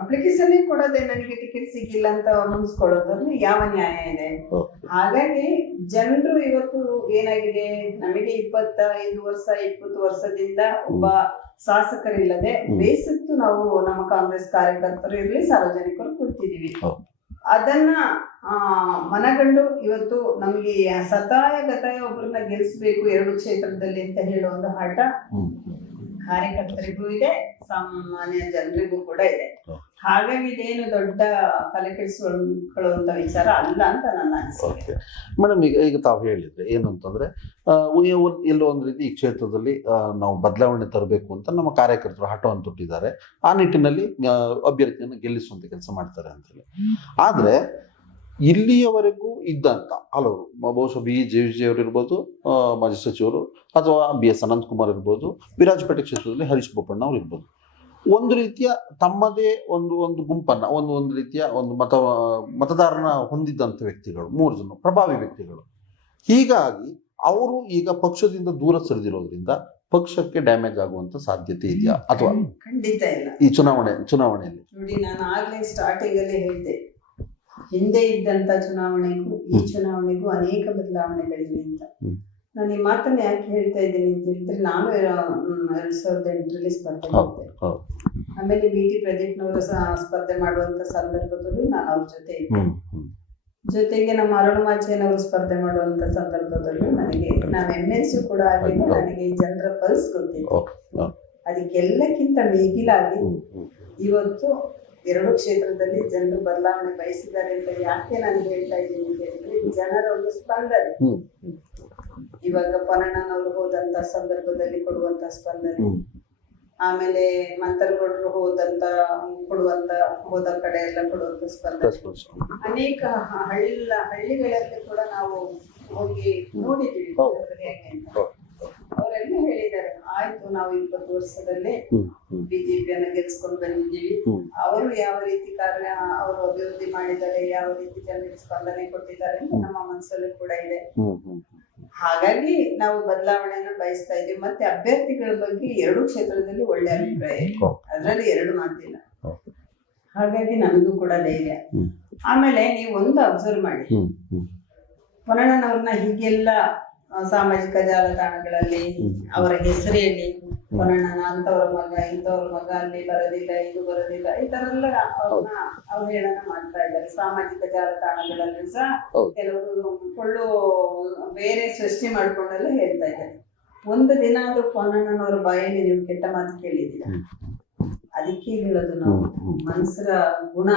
ಅಪ್ಲಿಕೇಶನ್ ಕೊಡದೆ ನನಗೆ ಟಿಕೆಟ್ ಸಿಗಿಲ್ಲ ಅಂತ ಮುನ್ಸ್ಕೊಳ್ಳೋದ್ರಲ್ಲಿ ಯಾವ ನ್ಯಾಯ ಇದೆ? ಹಾಗಾಗಿ ಜನರು ಇವತ್ತು ಏನಾಗಿದೆ, ನಮಗೆ 25 ವರ್ಷ 20 ವರ್ಷದಿಂದ ಒಬ್ಬ ಶಾಸಕರಿಲ್ಲದೆ ಬೇಸತ್ತು ನಾವು ನಮ್ಮ ಕಾಂಗ್ರೆಸ್ ಕಾರ್ಯಕರ್ತರು ಇರಲಿ ಸಾರ್ವಜನಿಕರು ಕೊಡ್ತಿದೀವಿ. ಅದನ್ನ ಮನಗಂಡು ಇವತ್ತು ನಮಗೆ ಸತಾಯ ಗತಾಯ ಒಬ್ಬರನ್ನ ಗೆಲ್ಲಿಸ್ಬೇಕು 2 ಕ್ಷೇತ್ರದಲ್ಲಿ ಅಂತ ಹೇಳೋ ಒಂದು ಹಠ ಕಾರ್ಯಕರ್ತರಿಗೂ ಇದೆ, ಸಾಮಾನ್ಯ ಜನರಿಗೂ ಕೂಡ ಇದೆ. ಹಾಗಾಗಿ ಇದೇನು ದೊಡ್ಡ ತಲೆ ಕೆಡಿಸಿಕೊಳ್ಳುವಂತ ವಿಚಾರ ಅಲ್ಲ ಅಂತ ನನ್ನ ಅನಿಸಿಕೆ. ಮೇಡಮ್, ಈಗ ತಾವು ಹೇಳಿದ್ರೆ ಏನು ಅಂತಂದ್ರೆ ಎಲ್ಲೋ ಒಂದು ರೀತಿ ಈ ಕ್ಷೇತ್ರದಲ್ಲಿ ನಾವು ಬದಲಾವಣೆ ತರಬೇಕು ಅಂತ ನಮ್ಮ ಕಾರ್ಯಕರ್ತರು ಹಠವನ್ನು ತೊಟ್ಟಿದ್ದಾರೆ. ಆ ನಿಟ್ಟಿನಲ್ಲಿ ಅಭ್ಯರ್ಥಿಯನ್ನು ಗೆಲ್ಲಿಸುವಂತ ಕೆಲಸ ಮಾಡ್ತಾರೆ ಅಂತೇಳಿ. ಆದ್ರೆ ಇಲ್ಲಿಯವರೆಗೂ ಇದ್ದಂತ ಹಲವರು, ಬಹುಶಃ BJP ಅವರು ಇರ್ಬೋದು, ಮಾಜಿ ಸಚಿವರು, ಅಥವಾ BS ಅನಂತಕುಮಾರ್ ಇರ್ಬೋದು, ವಿರಾಜಪೇಟೆ ಕ್ಷೇತ್ರದಲ್ಲಿ ಹರೀಶ್ ಬೋಪಣ್ಣ ಅವರು ಇರ್ಬೋದು, ಒಂದು ರೀತಿಯ ತಮ್ಮದೇ ಒಂದು ಗುಂಪನ್ನ ಒಂದು ರೀತಿಯ ಒಂದು ಮತದಾರನ ಹೊಂದಿದ್ದಂಥ ವ್ಯಕ್ತಿಗಳು, 3 ಜನ ಪ್ರಭಾವಿ ವ್ಯಕ್ತಿಗಳು. ಹೀಗಾಗಿ ಅವರು ಈಗ ಪಕ್ಷದಿಂದ ದೂರ ಸರಿದಿರೋದ್ರಿಂದ ಪಕ್ಷಕ್ಕೆ ಡ್ಯಾಮೇಜ್ ಆಗುವಂತ ಸಾಧ್ಯತೆ ಇದೆಯಾ? ಅಥವಾ ಖಂಡಿತ ಇಲ್ಲ. ಈ ಚುನಾವಣೆಯಲ್ಲಿ ನೋಡಿ, ನಾನು ಆಗ್ಲೇ ಸ್ಟಾರ್ಟಿಂಗ್ ಅಲ್ಲಿ ಹೇಳಿದೆ, ಹಿಂದೆ ಇದ್ದಂತ ಚುನಾವಣೆಗೂ ಈ ಚುನಾವಣೆಗೂ ಅನೇಕ ಬದಲಾವಣೆಗಳಿವೆ ಅಂತ. ನಾನು ಈ ಮಾತನ್ನ ಯಾಕೆ ಹೇಳ್ತಾ ಇದ್ದೀನಿ ಅಂತ ಹೇಳಿದ್ರೆ, ನಾನು 2008ರಲ್ಲಿ ಸ್ಪರ್ಧೆ ಮಾಡಿದೆ. ಆಮೇಲೆ BT ಪ್ರದೀಪ್ನವರು ಸ್ಪರ್ಧೆ ಮಾಡುವಂತ ಸಂದರ್ಭದಲ್ಲೂ ನಾನು ಅವ್ರ ಜೊತೆ ಇದ್ದೆ. ಜೊತೆಗೆ ನಮ್ಮ ಅರುಣಮಾಚೇನವರು ಸ್ಪರ್ಧೆ ಮಾಡುವಂತ ಸಂದರ್ಭದಲ್ಲೂ ನಾನು MLC ಕೂಡ ಆಗಿದ್ದು, ನನಗೆ ಈ ಜನರ ಪಲ್ಸ್ ಗೊತ್ತಿತ್ತು. ಅದಕ್ಕೆಲ್ಲಕ್ಕಿಂತ ಮಿಗಿಲಾಗಿ ಇವತ್ತು 2 ಕ್ಷೇತ್ರದಲ್ಲಿ ಜನರು ಬದಲಾವಣೆ ಬಯಸಿದ್ದಾರೆ ಅಂತ ಯಾಕೆ ನಾನು ಹೇಳ್ತಾ ಇದ್ದೀನಿ ಅಂತ ಹೇಳಿದ್ರೆ, ಜನರ ಒಂದು ಸ್ಪಂದನೆ. ಇವಾಗ ಪೊನ್ನಣ್ಣನವರು ಹೋದಂತ ಸಂದರ್ಭದಲ್ಲಿ ಕೊಡುವಂತ ಸ್ಪಂದನೆ, ಆಮೇಲೆ ಮಂತರಗೌಡರು ಹೋದ ಕಡೆ ಎಲ್ಲ ಕೊಡುವಂತ ಸ್ಪಂದನೆ, ಅನೇಕ ಹಳ್ಳಿಗಳಲ್ಲಿ ಕೂಡ ನಾವು ಹೋಗಿ ನೋಡಿದ್ದೀವಿ. ಅವರೆಲ್ಲ ಹೇಳಿದ್ದಾರೆ, ಆಯ್ತು ನಾವು 20 ವರ್ಷದಲ್ಲೇ BJPಯನ್ನು ಗೆಲ್ಸ್ಕೊಂಡು ಬಂದಿದ್ದೀವಿ, ಅವರು ಯಾವ ರೀತಿ ಅವರು ಅಭಿವೃದ್ಧಿ ಮಾಡಿದ್ದಾರೆ, ಯಾವ ರೀತಿ ಜನರಿಗೆ ಸ್ಪಂದನೆ ಕೊಟ್ಟಿದ್ದಾರೆ ಅಂತ ನಮ್ಮ ಮನಸ್ಸಲ್ಲೂ ಕೂಡ ಇದೆ. ಹಾಗಾಗಿ ನಾವು ಬದಲಾವಣೆಯನ್ನ ಬಯಸ್ತಾ ಇದ್ದೀವಿ. ಮತ್ತೆ ಅಭ್ಯರ್ಥಿಗಳ ಬಗ್ಗೆ 2 ಕ್ಷೇತ್ರದಲ್ಲಿ ಒಳ್ಳೆ ಅಭಿಪ್ರಾಯ ಇದೆ, ಅದರಲ್ಲಿ 2 ಮಾತಿಲ್ಲ. ಹಾಗಾಗಿ ನಮಗೂ ಕೂಡ ಧೈರ್ಯ. ಆಮೇಲೆ ನೀವು ಒಂದು ಅಬ್ಸರ್ವ್ ಮಾಡಿ, ಪೊನ್ನಣ್ಣನವ್ರನ್ನ ಹೀಗೆಲ್ಲ ಸಾಮಾಜಿಕ ಜಾಲತಾಣಗಳಲ್ಲಿ ಅವರ ಹೆಸರಲ್ಲಿ ಪೊನ್ನಣ್ಣನ ಅಂತವ್ರ ಮಗ ಇಂಥವ್ರ ಮಗ ಅಲ್ಲಿ ಬರೋದಿಲ್ಲ, ಇದು ಬರೋದಿಲ್ಲ, ಈ ತರ ಎಲ್ಲ ಅವ್ರನ್ನ ಅವಹೇಳನ ಮಾಡ್ತಾ ಇದ್ದಾರೆ. ಸಾಮಾಜಿಕ ಜಾಲತಾಣಗಳಲ್ಲಿ ಸಹ ಕೆಲವರು ಬೇರೆ ಸೃಷ್ಟಿ ಮಾಡ್ಕೊಂಡೆಲ್ಲ ಹೇಳ್ತಾ ಇದ್ದಾರೆ. ಒಂದು ದಿನ ಆದ್ರೂ ಪೊನ್ನಣ್ಣನವರ ಬಾಯಲ್ಲಿ ನೀವು ಕೆಟ್ಟ ಮಾತು ಕೇಳಿದ್ದೀರಾ? ಅದಕ್ಕೆ ಹೇಳೋದು, ನಾವು ಮನಸ್ಸರ ಗುಣ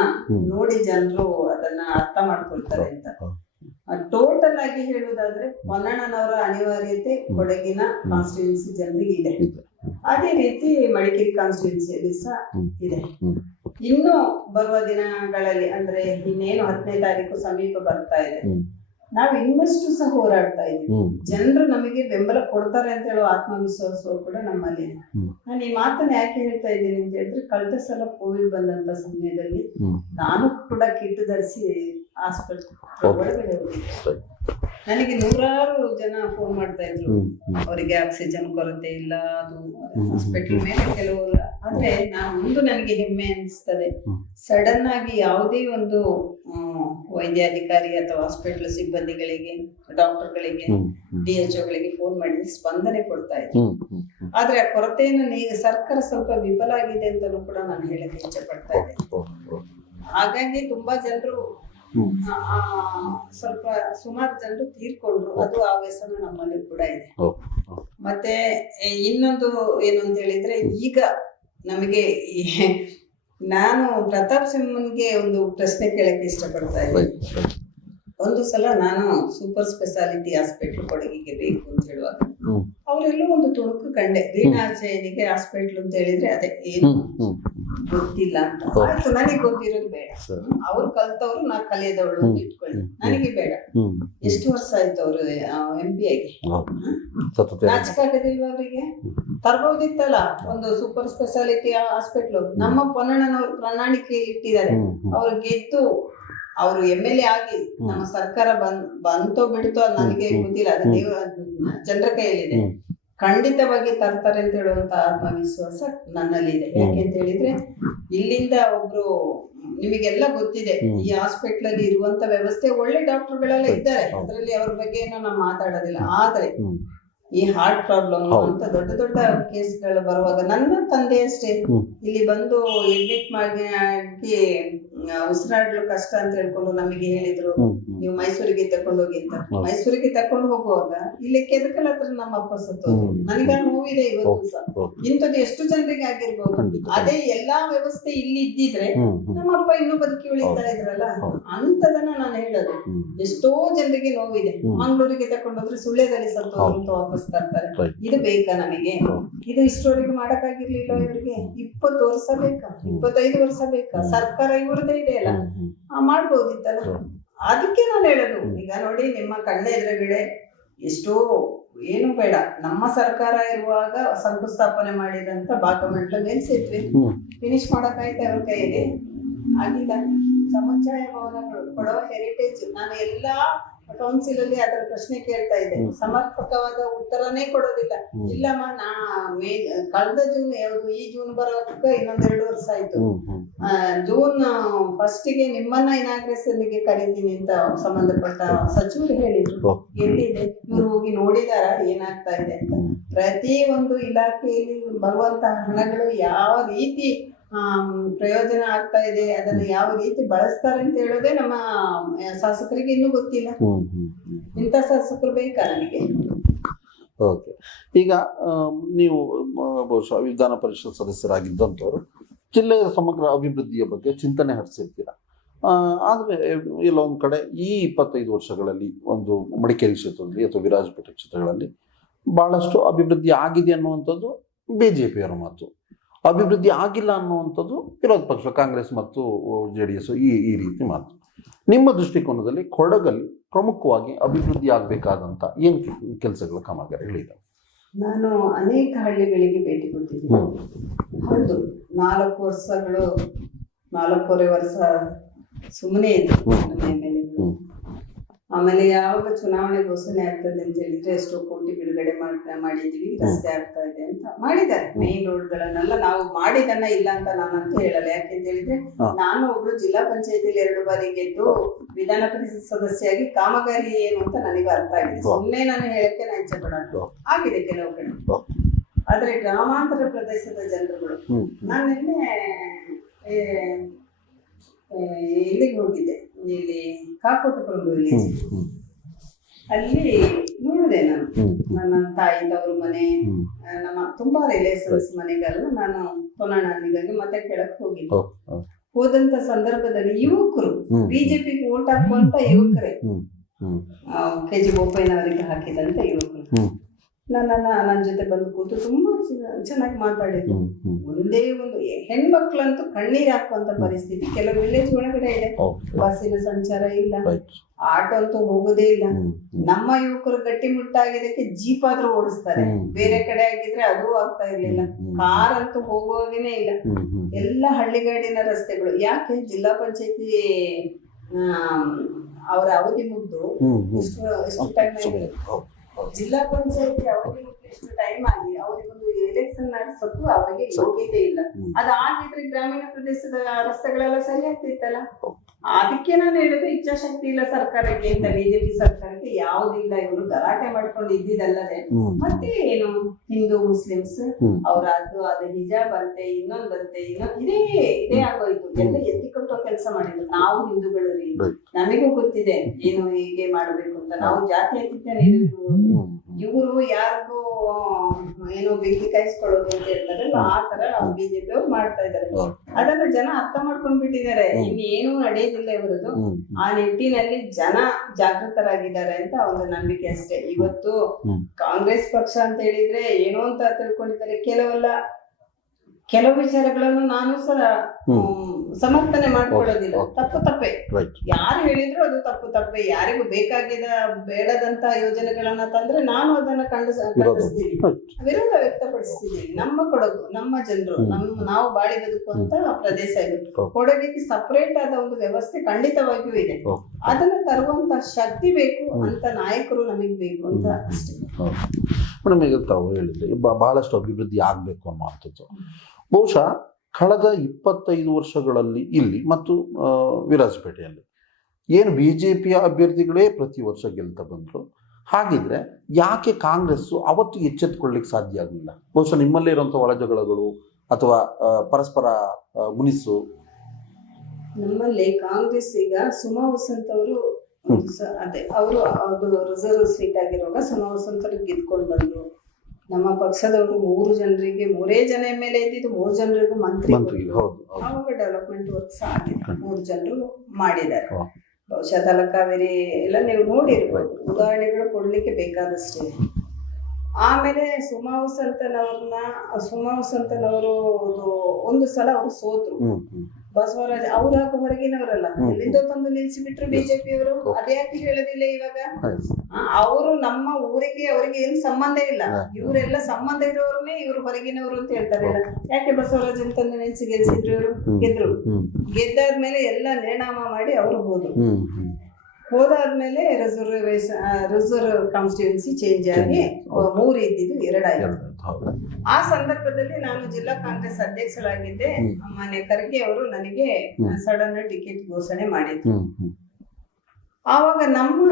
ನೋಡಿ ಜನರು ಅದನ್ನ ಅರ್ಥ ಮಾಡ್ಕೊಳ್ತಾರೆ ಅಂತ. ಟೋಟಲ್ ಆಗಿ ಹೇಳುವುದಾದ್ರೆ ಪೊನ್ನಣ್ಣನವರ ಅನಿವಾರ್ಯತೆ ಕೊಡಗಿನ ಕಾನ್ಸ್ಟಿಟ್ಯೂನ್ಸಿ ಜನರಿಗೆ ಇದೆ. ಅದೇ ರೀತಿ ಮಡಿಕೇರಿ ಕಾನ್ಸ್ಟಿಟ್ಯೂನ್ಸಿಯಲ್ಲಿ ಸಹ ಇದೆ. ಇನ್ನು ಬರುವ ದಿನಗಳಲ್ಲಿ ಅಂದ್ರೆ ಇನ್ನೇನು 10ನೇ ತಾರೀಕು ಸಮೀಪ ಬರ್ತಾ ಇದೆ, ನಾವು ಇನ್ನಷ್ಟು ಸಹ ಹೋರಾಡ್ತಾ ಇದ್ದೀವಿ. ಜನರು ನಮಗೆ ಬೆಂಬಲ ಕೊಡ್ತಾರೆ ಅಂತ ಹೇಳುವ ಆತ್ಮವಿಶ್ವಾಸವು ಕೂಡ ನಮ್ಮಲ್ಲಿ ಇದೆ. ನಾನು ಈ ಮಾತನ್ನ ಯಾಕೆ ಹೇಳ್ತಾ ಇದ್ದೀನಿ ಅಂತ ಹೇಳಿದ್ರೆ, ಕಳೆದ ಸಲ ಕೋವಿಡ್ ಬಂದಂತ ಸಮಯದಲ್ಲಿ ನಾನು ಕೂಡ ಕಿಟ್ ಧರಿಸಿ ಆಸ್ಪತ್ರೆ ಒಳಗಡೆ ಹೋಗಿದ್ದೆ. ನನಗೆ 100 ಜನ ಫೋನ್ ಮಾಡ್ತಾ ಇದ್ರು, ಅವರಿಗೆ ಆಕ್ಸಿಜನ್ ಕೊರತೆ ಇಲ್ಲ, ಅದು ಹಾಸ್ಪಿಟಲ್ ಮೇಲೆ ಕೆಲವು. ಆದ್ರೆ ನನಗೆ ಹೆಮ್ಮೆ ಅನಿಸ್ತದೆ, ಸಡನ್ ಆಗಿ ಯಾವುದೇ ಒಂದು ವೈದ್ಯಾಧಿಕಾರಿ ಅಥವಾ ಹಾಸ್ಪಿಟಲ್ ಸಿಬ್ಬಂದಿಗಳಿಗೆ, ಡಾಕ್ಟರ್ಗಳಿಗೆ, DHOಗಳಿಗೆ ಫೋನ್ ಮಾಡಿ ಸ್ಪಂದನೆ ಕೊಡ್ತಾ ಇದ್ರು. ಆದ್ರೆ ಆ ಕೊರತೆಯನ್ನು ಸರ್ಕಾರ ಸ್ವಲ್ಪ ವಿಫಲ ಆಗಿದೆ ಅಂತಲೂ ಕೂಡ ನಾನು ಹೇಳಕ್ಕೆ ಇಚ್ಛೆ ಪಡ್ತಾ ಇದ್ದೆ. ಹಾಗಾಗಿ ತುಂಬಾ ಜನರು ಸ್ವಲ್ಪ ಸುಮಾರು ಜನರು ತೀರ್ಕೊಂಡ್ರು, ಅದು ಆ ವ್ಯಸನ ನಮ್ಮಲ್ಲಿ ಕೂಡ ಇದೆ. ಮತ್ತೆ ಇನ್ನೊಂದು ಏನು ಅಂತ ಹೇಳಿದ್ರೆ, ಈಗ ನಮಗೆ ನಾನು ಪ್ರತಾಪ್ ಸಿಂಹನ್ಗೆ ಒಂದು ಪ್ರಶ್ನೆ ಕೇಳಕ್ಕೆ ಇಷ್ಟಪಡ್ತಾ ಇದ್ದೀನಿ. ಒಂದು ಸಲ ನಾನು ಸೂಪರ್ ಸ್ಪೆಷಾಲಿಟಿ ಹಾಸ್ಪಿಟಲ್ ಕೊಡಗಿಗೆ ಬೇಕು ಅಂತ ಹೇಳುವಾಗ ಅವರೆಲ್ಲೂ ಒಂದು ತುಣುಕು ಕಂಡೆ. ವೀಣಾಚಯನಿಗೆ ಹಾಸ್ಪಿಟಲ್ ಅಂತ ಹೇಳಿದ್ರೆ ಅದೇ ಏನು ಗೊತ್ತಿಲ್ಲ ಅಂತ. ಹೌದು. ಆಯ್ತು, ನನಗೆ ಗೊತ್ತಿರೋದು ಬೇಡ. ಸರಿ. ಅವ್ರು ಕಲ್ತವ್ರು, ನಾ ಕಲಿಯದವಳು ಅಂತ ಇಟ್ಕೊಳ್ಳಿ. ನನಗೆ ಬೇಡ. ಎಷ್ಟು ವರ್ಷ ಆಯ್ತು ಅವರು MP ಆಗಿ? ಸತತ ನಾಚಿಕೆ ಆಗೋದಿಲ್ವಾ ಅವರಿಗೆ? ತರಬಹುದಿತ್ತಲ್ಲ ಒಂದು ಸೂಪರ್ ಸ್ಪೆಷಾಲಿಟಿ ಹಾಸ್ಪಿಟ್ಲು. ನಮ್ಮ ಪೊನ್ನಣ್ಣನವ್ರು ಪ್ರಣಾಳಿಕೆ ಇಟ್ಟಿದ್ದಾರೆ. ಅವ್ರು ಗೆದ್ದು ಅವರು MLA ಆಗಿ ನಮ್ಮ ಸರ್ಕಾರ ಬಂತೋ ಬಿಡ್ತೋ ಅದು ನನಗೆ ಗೊತ್ತಿಲ್ಲ, ಅದು ಜನರ ಕೈಯಲ್ಲಿದೆ. ಖಂಡಿತವಾಗಿ ತರ್ತಾರೆ ಅಂತ ಹೇಳುವಂತ ಆತ್ಮವಿಶ್ವಾಸ ನನ್ನಲ್ಲಿ ಇದೆ. ಯಾಕೆ ಅಂತ ಹೇಳಿದ್ರೆ ಇಲ್ಲಿಂದ ಒಬ್ರು, ನಿಮಗೆಲ್ಲ ಗೊತ್ತಿದೆ, ಈ ಹಾಸ್ಪಿಟಲ್ ಅಲ್ಲಿ ಇರುವಂತ ವ್ಯವಸ್ಥೆ ಒಳ್ಳೆ ಡಾಕ್ಟರ್ಗಳೆಲ್ಲ ಇದ್ದಾರೆ, ಅದರಲ್ಲಿ ಅವ್ರ ಬಗ್ಗೆ ಏನೋ ನಾವು ಮಾತಾಡೋದಿಲ್ಲ. ಆದ್ರೆ ಈ ಹಾರ್ಟ್ ಪ್ರಾಬ್ಲಮ್ ಅಂತ ದೊಡ್ಡ ದೊಡ್ಡ ಕೇಸ್ಗಳು ಬರುವಾಗ ನನ್ನ ತಂದೆ ಅಷ್ಟೇ ಇಲ್ಲಿ ಬಂದು ಅಡ್ಮಿಟ್ ಮಾಡಿ ಉಸಿರಾಡಲು ಕಷ್ಟ ಅಂತ ಹೇಳ್ಕೊಂಡು ನಮಗೆ ಹೇಳಿದ್ರು, ನೀವು ಮೈಸೂರಿಗೆ ತಕೊಂಡು ಹೋಗಿ ಅಂತ. ಮೈಸೂರಿಗೆ ತಕೊಂಡು ಹೋಗುವಾಗ ಇಲ್ಲಿ ಕೆದಕಲ್ ಹತ್ರ ನಮ್ಮ ಅಪ್ಪ ಸತ್ತೋದು. ನನಗ ನೋವಿದೆ ಇವತ್ತು ಸಹ. ಇಂಥದ್ದು ಎಷ್ಟು ಜನರಿಗೆ ಆಗಿರ್ಬೋದು. ಅದೇ ಎಲ್ಲಾ ವ್ಯವಸ್ಥೆ ಇಲ್ಲಿ ಇದ್ದಿದ್ರೆ ನಮ್ಮ ಅಪ್ಪ ಇನ್ನೂ ಬದುಕಿ ಉಳಿತಾ ಇದ್ರಲ್ಲ, ಅಂತದನ್ನ ನಾನು ಹೇಳೋದು. ಎಷ್ಟೋ ಜನರಿಗೆ ನೋವಿದೆ. ಮಂಗಳೂರಿಗೆ ತಕೊಂಡೋದ್ರೆ ಸುಳ್ಯದಲ್ಲಿ ಸತ್ತೋದ್ರು ಅಂತ ವಾಪಸ್ ತರ್ತಾರೆ. ಇದು ಬೇಕಾ ನಮಗೆ? ಇದು ಇಷ್ಟವರೆಗೆ ಮಾಡಕ್ಕಾಗಿರ್ಲಿಲ್ಲ ಇವರಿಗೆ. 20 ವರ್ಷ ಬೇಕಾ? 25 ವರ್ಷ ಬೇಕಾ? ಸರ್ಕಾರ ಇವ್ರದೇ ಇದೆ ಅಲ್ಲ, ಮಾಡ್ಬೋದಿತ್ತಲ್ಲ. ಅದಕ್ಕೆ ನಾನು ಹೇಳೋದು, ಈಗ ನೋಡಿ ನಿಮ್ಮ ಕಣ್ಣ ಎದುರುಗಡೆ ಎಷ್ಟೋ ಏನು ಬೇಡ, ನಮ್ಮ ಸರ್ಕಾರ ಇರುವಾಗ ಶಂಕುಸ್ಥಾಪನೆ ಮಾಡಿದಂತ ಭಾಗಮಂಡಲ ಮೇಲ್ಸೇತುವೆ ಫಿನಿಶ್ ಮಾಡಕ್ಕಾಯ್ತು ಅವ್ರ ಕೈಯಲ್ಲಿ? ಆಗಿಲ್ಲ. ಸಮುಚ್ಛಾಯ ಭವನಗಳು ಕೊಡವ ಹೆರಿಟೇಜ್, ನಾನು ಎಲ್ಲಾ ಕೌನ್ಸಿಲ್ ಅಲ್ಲಿ ಅದರ ಪ್ರಶ್ನೆ ಕೇಳ್ತಾ ಇದ್ದೆ, ಸಮರ್ಪಕವಾದ ಉತ್ತರನೇ ಕೊಡೋದಿಲ್ಲ. ಇಲ್ಲಮ್ಮ, ಕಳೆದ ಜೂನ್ ಯಾವುದು, ಈ ಜೂನ್ ಬರೋದಕ್ಕೆ ಇನ್ನೊಂದ್ 2 ವರ್ಷ ಆಯ್ತು. ಜೂನ್ 1 ನಿಮ್ಮನ್ನ ಇನಾಗ್ರೇಷನ್ಗೆ ಕರೀತೀನಿ ಅಂತ ಸಂಬಂಧಪಟ್ಟ ಸಚಿವರು ಹೇಳಿದ್ರು. ಎಲ್ಲಿದೆ? ಇವ್ರು ಹೋಗಿ ನೋಡಿದಾರ ಏನಾಗ್ತಾ ಇದೆ ಅಂತ? ಪ್ರತಿ ಒಂದು ಇಲಾಖೆಯಲ್ಲಿ ಬರುವಂತ ಹಣಗಳು ಯಾವ ರೀತಿ ಪ್ರಯೋಜನ ಆಗ್ತಾ ಇದೆ, ಅದನ್ನು ಯಾವ ರೀತಿ ಬಳಸ್ತಾರೆ ಅಂತ ಹೇಳೋದೇ ನಮ್ಮ ಶಾಸಕರಿಗೆ ಇನ್ನೂ ಗೊತ್ತಿಲ್ಲ. ಇಂಥ ಶಾಸಕರು ಬೇಕಾ ನನಗೆ? ಓಕೆ. ಈಗ ನೀವು ಬಹುಶಃ ವಿಧಾನ ಪರಿಷತ್ ಸದಸ್ಯರಾಗಿದ್ದಂಥವ್ರು ಜಿಲ್ಲೆಯ ಸಮಗ್ರ ಅಭಿವೃದ್ಧಿಯ ಬಗ್ಗೆ ಚಿಂತನೆ ಹರಿಸಿರ್ತೀರ. ಆದರೆ ಎಲ್ಲ ಒಂದು ಕಡೆ ಈ 25 ವರ್ಷಗಳಲ್ಲಿ ಒಂದು ಮಡಿಕೇರಿ ಕ್ಷೇತ್ರದಲ್ಲಿ ಅಥವಾ ವಿರಾಜಪೇಟೆ ಕ್ಷೇತ್ರಗಳಲ್ಲಿ ಬಹಳಷ್ಟು ಅಭಿವೃದ್ಧಿ ಆಗಿದೆ ಅನ್ನುವಂಥದ್ದು BJPಯವರ ಮಾತು, ಅಭಿವೃದ್ಧಿ ಆಗಿಲ್ಲ ಅನ್ನುವಂಥದ್ದು ವಿರೋಧ ಪಕ್ಷ ಕಾಂಗ್ರೆಸ್ ಮತ್ತು JDS ಈ ರೀತಿ ಮಾತು. ನಿಮ್ಮ ದೃಷ್ಟಿಕೋನದಲ್ಲಿ ಕೊಡಗಲ್ಲಿ ಪ್ರಮುಖವಾಗಿ ಅಭಿವೃದ್ಧಿ ಆಗಬೇಕಾದಂತ ಏನು ಕೆಲಸಗಳ ಕಾಮಗಾರಿ ಹೇಳಿದ್ದಾರೆ? ನಾನು ಅನೇಕ ಹಳ್ಳಿಗಳಿಗೆ ಭೇಟಿ ಕೊಟ್ಟಿದ್ದೀನಿ. ಹೌದು, 4.5 ವರ್ಷ ಸುಮ್ಮನೆ ಇತ್ತು. ಆಮೇಲೆ ಯಾವಾಗ ಚುನಾವಣೆ ಘೋಷಣೆ ಆಗ್ತದೆ ಅಂತ ಹೇಳಿದ್ರೆ ಎಷ್ಟೋ ಕೋಟಿ ಬಿಡುಗಡೆ ಮಾಡಿದೀವಿ, ರಸ್ತೆ ಆಗ್ತಾ ಇದೆ ಅಂತ ಮಾಡಿದ್ದಾರೆ. ಮೇನ್ ರೋಡ್ಗಳನ್ನೆಲ್ಲ ನಾವು ಮಾಡಿದನ್ನ ಇಲ್ಲ ಅಂತ ನಾನಂತೂ ಹೇಳಲ್ಲ. ಯಾಕೆಂತ ಹೇಳಿದ್ರೆ ನಾನು ಒಬ್ಳು ಜಿಲ್ಲಾ ಪಂಚಾಯತಿಲಿ 2 ಬಾರಿ ಗೆದ್ದು ವಿಧಾನ ಪರಿಷತ್ ಸದಸ್ಯರಾಗಿ ಕಾಮಗಾರಿ ಏನು ಅಂತ ನನಗೆ ಅರ್ಥ ಆಗಿದೆ. ಸುಮ್ಮನೆ ನಾನು ಹೇಳಕ್ಕೆ ನಾನು ಇಚ್ಛೆ ಪಡೋದು ಆಗಿದೆ ಕೆಲವು ಕಡೆ. ಆದ್ರೆ ಗ್ರಾಮಾಂತರ ಪ್ರದೇಶದ ಜನರುಗಳು, ನಾನು ನಿನ್ನೆ ಇಲ್ಲಿಗೆ ಹೋಗಿದ್ದೆ, ಇಲ್ಲಿ ಕಾಕೋಟಪುರಂ ವಿಲೇಜ್, ಅಲ್ಲಿ ನೋಡಿದೆ ನಾನು. ನನ್ನ ತಾಯಿ ತವರು ಮನೆ, ನಮ್ಮ ತುಂಬಾ ರಿಲೇಷನ್ಸ್ ಮನೆಗೆಲ್ಲ ನಾನು ಪೊನ್ನಣ್ಣನಿಗಾಗಿ ಮತ್ತೆ ಕೆಳಕ್ ಹೋಗಿದ್ದೆ. ಹೋದಂತ ಸಂದರ್ಭದಲ್ಲಿ ಯುವಕರು, ಬಿಜೆಪಿಗೆ ವೋಟ್ ಹಾಕುವಂತ ಯುವಕರೇ, KG ಬೋಪಯ್ಯನವರಿಗೆ ಹಾಕಿದಂತ ಯುವಕರು ನನ್ನ ಜೊತೆ ಬಂದು ಕೂತು ತುಂಬಾ ಚೆನ್ನಾಗಿ ಮಾತಾಡಿದ್ರು. ಒಂದೇ ಒಂದು ಹೆಣ್ಮಕ್ಳಂತೂ ಕಣ್ಣೀರ್ ಹಾಕುವಂತ ಪರಿಸ್ಥಿತಿ ಕೆಲವು ವಿಲೇಜ್ ಒಳಗಡೆ ಇದೆ. ಬಸ್ಸಿನ ಸಂಚಾರ ಇಲ್ಲ, ಆಟೋ ಅಂತೂ ಹೋಗೋದೇ ಇಲ್ಲ. ನಮ್ಮ ಯುವಕರು ಗಟ್ಟಿಮುಟ್ಟಾಗಿದ್ದಕ್ಕೆ ಜೀಪ್ ಆದ್ರೂ ಓಡಿಸ್ತಾರೆ. ಬೇರೆ ಕಡೆ ಆಗಿದ್ರೆ ಅದು ಆಗ್ತಾ ಇರ್ಲಿಲ್ಲ. ಕಾರ್ ಅಂತೂ ಹೋಗುವಾಗೇನೆ ಇಲ್ಲ. ಎಲ್ಲ ಹಳ್ಳಿಗಾಡಿನ ರಸ್ತೆಗಳು. ಯಾಕೆ ಜಿಲ್ಲಾ ಪಂಚಾಯತಿ ಅವರ ಅವಧಿ ಮುಗ್ದು ಎಷ್ಟು ಟೈಮ್ ಆಗಿದೆ, ಜಿಲ್ಲಾ ಪಂಚಾಯತಿ ಅವರಿಗೆ ಎಷ್ಟು ಟೈಮ್ ಆಗಿ ಅವರಿಗೊಂದು ಎಲೆಕ್ಷನ್ ನಡೆಸೋಕ್ಕೂ ಅವರಿಗೆ ಯೋಗ್ಯತೆ ಇಲ್ಲ. ಅದಾಗಿದ್ರೆ ಗ್ರಾಮೀಣ ಪ್ರದೇಶದ ರಸ್ತೆಗಳೆಲ್ಲ ಸರಿ ಆಗ್ತಿತ್ತಲ್ಲ. ಅದಕ್ಕೆ ನಾನು ಹೇಳುದು, ಇಚ್ಛಾಶಕ್ತಿ ಇಲ್ಲ ಸರ್ಕಾರಕ್ಕೆ ಅಂತ. ಬಿಜೆಪಿ ಸರ್ಕಾರಕ್ಕೆ ಯಾವುದಿಲ್ಲ. ಇವರು ಗಲಾಟೆ ಮಾಡ್ಕೊಂಡು ಇದ್ದಿದ್ದಲ್ಲದೆ ಮತ್ತೆ ಏನು ಹಿಂದೂ ಮುಸ್ಲಿಮ್ಸ್ ಅವ್ರ ಅದು ಹಿಜಾಬ್ ಅಂತೆ, ಇನ್ನೊಂದಂತೆ, ಇದೇ ಆಗೋಯ್ತು. ಎಲ್ಲ ಎತ್ತಿಕೊಟ್ಟೋ ಕೆಲಸ ಮಾಡಿದ್ರು. ನಾವು ಹಿಂದೂಗಳು ರೀ, ನಮಗೂ ಗೊತ್ತಿದೆ ಏನು ಹೀಗೆ ಮಾಡ್ಬೇಕು ಅಂತ. ನಾವು ಜಾತ್ಯತೀತ ಇವರು ಯಾರಿಗೂ ಏನೋ ಬೆಂಕಿ ಕಾಯಿಸ್ಕೊಳ್ಳೋದು ಅಂತ ಹೇಳ್ತಾರಲ್ಲ, ಆ ತರ ಬಿಜೆಪಿ ಅವ್ರು ಮಾಡ್ತಾ ಇದ್ದಾರೆ. ಅದನ್ನ ಜನ ಅರ್ಥ ಮಾಡ್ಕೊಂಡ್ ಬಿಟ್ಟಿದ್ದಾರೆ. ಇನ್ನೇನು ನಡೆಯೋದಿಲ್ಲ ಇವರದು. ಆ ನಿಟ್ಟಿನಲ್ಲಿ ಜನ ಜಾಗೃತರಾಗಿದ್ದಾರೆ ಅಂತ ಒಂದು ನಂಬಿಕೆ ಅಷ್ಟೇ. ಇವತ್ತು ಕಾಂಗ್ರೆಸ್ ಪಕ್ಷ ಅಂತ ಹೇಳಿದ್ರೆ ಏನೋ ಅಂತ ತಿಳ್ಕೊಂಡಿದ್ದಾರೆ. ಕೆಲವೆಲ್ಲ ಕೆಲವು ವಿಚಾರಗಳನ್ನು ನಾನು ಸಹ ಸಮರ್ಥನೆ ಮಾಡ್ಕೊಳ್ಳೋದಿಲ್ಲ. Okay. ತಪ್ಪೇ ರೈಟ್. ಯಾರು ಹೇಳಿದ್ರು ಅದು ತಪ್ಪೇ. ಯಾರಿಗೂ ಬೇಕಾಗಿದ ಬೇಡದಂತ ಯೋಜನೆಗಳನ್ನ ತಂದ್ರೆ ನಾನು ಅದನ್ನ ಖಂಡಿಸ್ತೀನಿ, ವಿರೋಧ ವ್ಯಕ್ತಪಡಿಸ್ತಿದ್ದೀನಿ. ನಮ್ಮ ಕೊಡಗು, ನಮ್ಮ ಜನರು, ನಾವು ಬಾಳಿ ಬದುಕುವಂತ ಪ್ರದೇಶ ಇದು. ಕೊಡಗಿಗೆ ಸಪರೇಟ್ ಆದ ಒಂದು ವ್ಯವಸ್ಥೆ ಖಂಡಿತವಾಗಿಯೂ ಇದೆ. ಅದನ್ನ ತರುವಂತ ಶಕ್ತಿ ಬೇಕು ಅಂತ ನಾಯಕರು ನಮಗ್ ಬೇಕು ಅಂತ ಅಷ್ಟೇ. ಮೇಡಮ್, ಈಗ ತಾವು ಹೇಳಿದ್ರೆ ಬಹಳಷ್ಟು ಅಭಿವೃದ್ಧಿ ಆಗ್ಬೇಕು ಅನ್ನುವಂಥದ್ದು. ಬಹುಶಃ ಕಳೆದ 25 ವರ್ಷಗಳಲ್ಲಿ ಇಲ್ಲಿ ಮತ್ತು ವಿರಾಜಪೇಟೆಯಲ್ಲಿ ಏನು ಬಿಜೆಪಿಯ ಅಭ್ಯರ್ಥಿಗಳೇ ಪ್ರತಿ ವರ್ಷ ಗೆಲ್ತಾ ಬಂದ್ರು, ಹಾಗಿದ್ರೆ ಯಾಕೆ ಕಾಂಗ್ರೆಸ್ ಅವತ್ತು ಎಚ್ಚೆತ್ತುಕೊಳ್ಳಿಕ್ಕೆ ಸಾಧ್ಯ ಆಗಲಿಲ್ಲ? ಬಹುಶಃ ನಿಮ್ಮಲ್ಲೇ ಇರುವಂಥ ಒಳಜಗಳಗಳು ಅಥವಾ ಪರಸ್ಪರ ಮುನಿಸು. ನಮ್ಮಲ್ಲಿ ಕಾಂಗ್ರೆಸ್ ಈಗ ಸುಮಾ ವಸಂತ್ ಅವರು ಅದೇ ಅವರು ಅದು ರಿಸರ್ವ್ ಸೀಟ್ ಆಗಿರುವಾಗ ಸುಮಾ ವಸಂತ್ ಅವರು ಗೆದ್ಕೊಂಡು ಬಂದ್ರು. ನಮ್ಮ ಪಕ್ಷದವರು 3 ಜನರಿಗೆ 3 ಜನ ಮೇಲೆ ಇದ್ದಿದ್ದು 3 ಜನರಿಗೂ ಮಂತ್ರಿ ಆವಾಗ ಡೆವಲಪ್ಮೆಂಟ್ ವರ್ಕ್ಸ್ ಆಗಿದೆ. 3 ಜನರು ಮಾಡಿದ್ದಾರೆ. ಬಹುಶಃ ತಲಕಾವೇರಿ ಎಲ್ಲ ನೀವು ನೋಡಿರ್ಬೋದು, ಉದಾಹರಣೆಗಳು ಕೊಡ್ಲಿಕ್ಕೆ ಬೇಕಾದಷ್ಟೇ. ಆಮೇಲೆ ಸುಮಾ ವಸಂತನವರು ಒಂದು ಸಲ ಅವರು ಸೋತರು. ಬಸವರಾಜ್ ಅವ್ರ ಹೊರಗಿನವರಲ್ಲ, ಎಲ್ಲಿಂದ ತಂದು ನಿಲ್ಸಿಬಿಟ್ರು ಬಿಜೆಪಿ ಅವರು. ಅದ್ಯಾಕೆ ಹೇಳೋದಿಲ್ಲ ಇವಾಗ? ಅವರು ನಮ್ಮ ಊರಿಗೆ ಅವರಿಗೆ ಏನ್ ಸಂಬಂಧ ಇಲ್ಲ, ಇವರೆಲ್ಲ ಸಂಬಂಧ ಇರೋರ್ನೇ ಇವ್ರು ಹೊರಗಿನವರು ಅಂತ ಹೇಳ್ತಾರೆ. ಯಾಕೆ ಬಸವರಾಜ್ ಅಂತ ನೆನ್ಸಿ ಗೆಲ್ಸಿದ್ರು? ಇವರು ಗೆದ್ರು. ಗೆದ್ದಾದ್ಮೇಲೆ ಎಲ್ಲ ನಿರ್ಣಾಮ ಮಾಡಿ ಅವರು ಹೋದಾದ್ಮೇಲೆ ರಿಸರ್ವ್ ಕಾನ್ಸ್ಟಿಟ್ಯೂನ್ಸಿ ಚೇಂಜ್ ಆಗಿ 3 ಇದ್ದಿದ್ದು 2 ಆಯ್ತು. ಆ ಸಂದರ್ಭದಲ್ಲಿ ನಾನು ಜಿಲ್ಲಾ ಕಾಂಗ್ರೆಸ್ ಅಧ್ಯಕ್ಷರಾಗಿದ್ದೆ. ಮಾನ್ಯ ಖರ್ಗೆ ಅವರು ನನಗೆ ಸಡನ್ ಟಿಕೆಟ್ ಘೋಷಣೆ ಮಾಡಿದ್ರು. ಆವಾಗ ನಮ್ಮ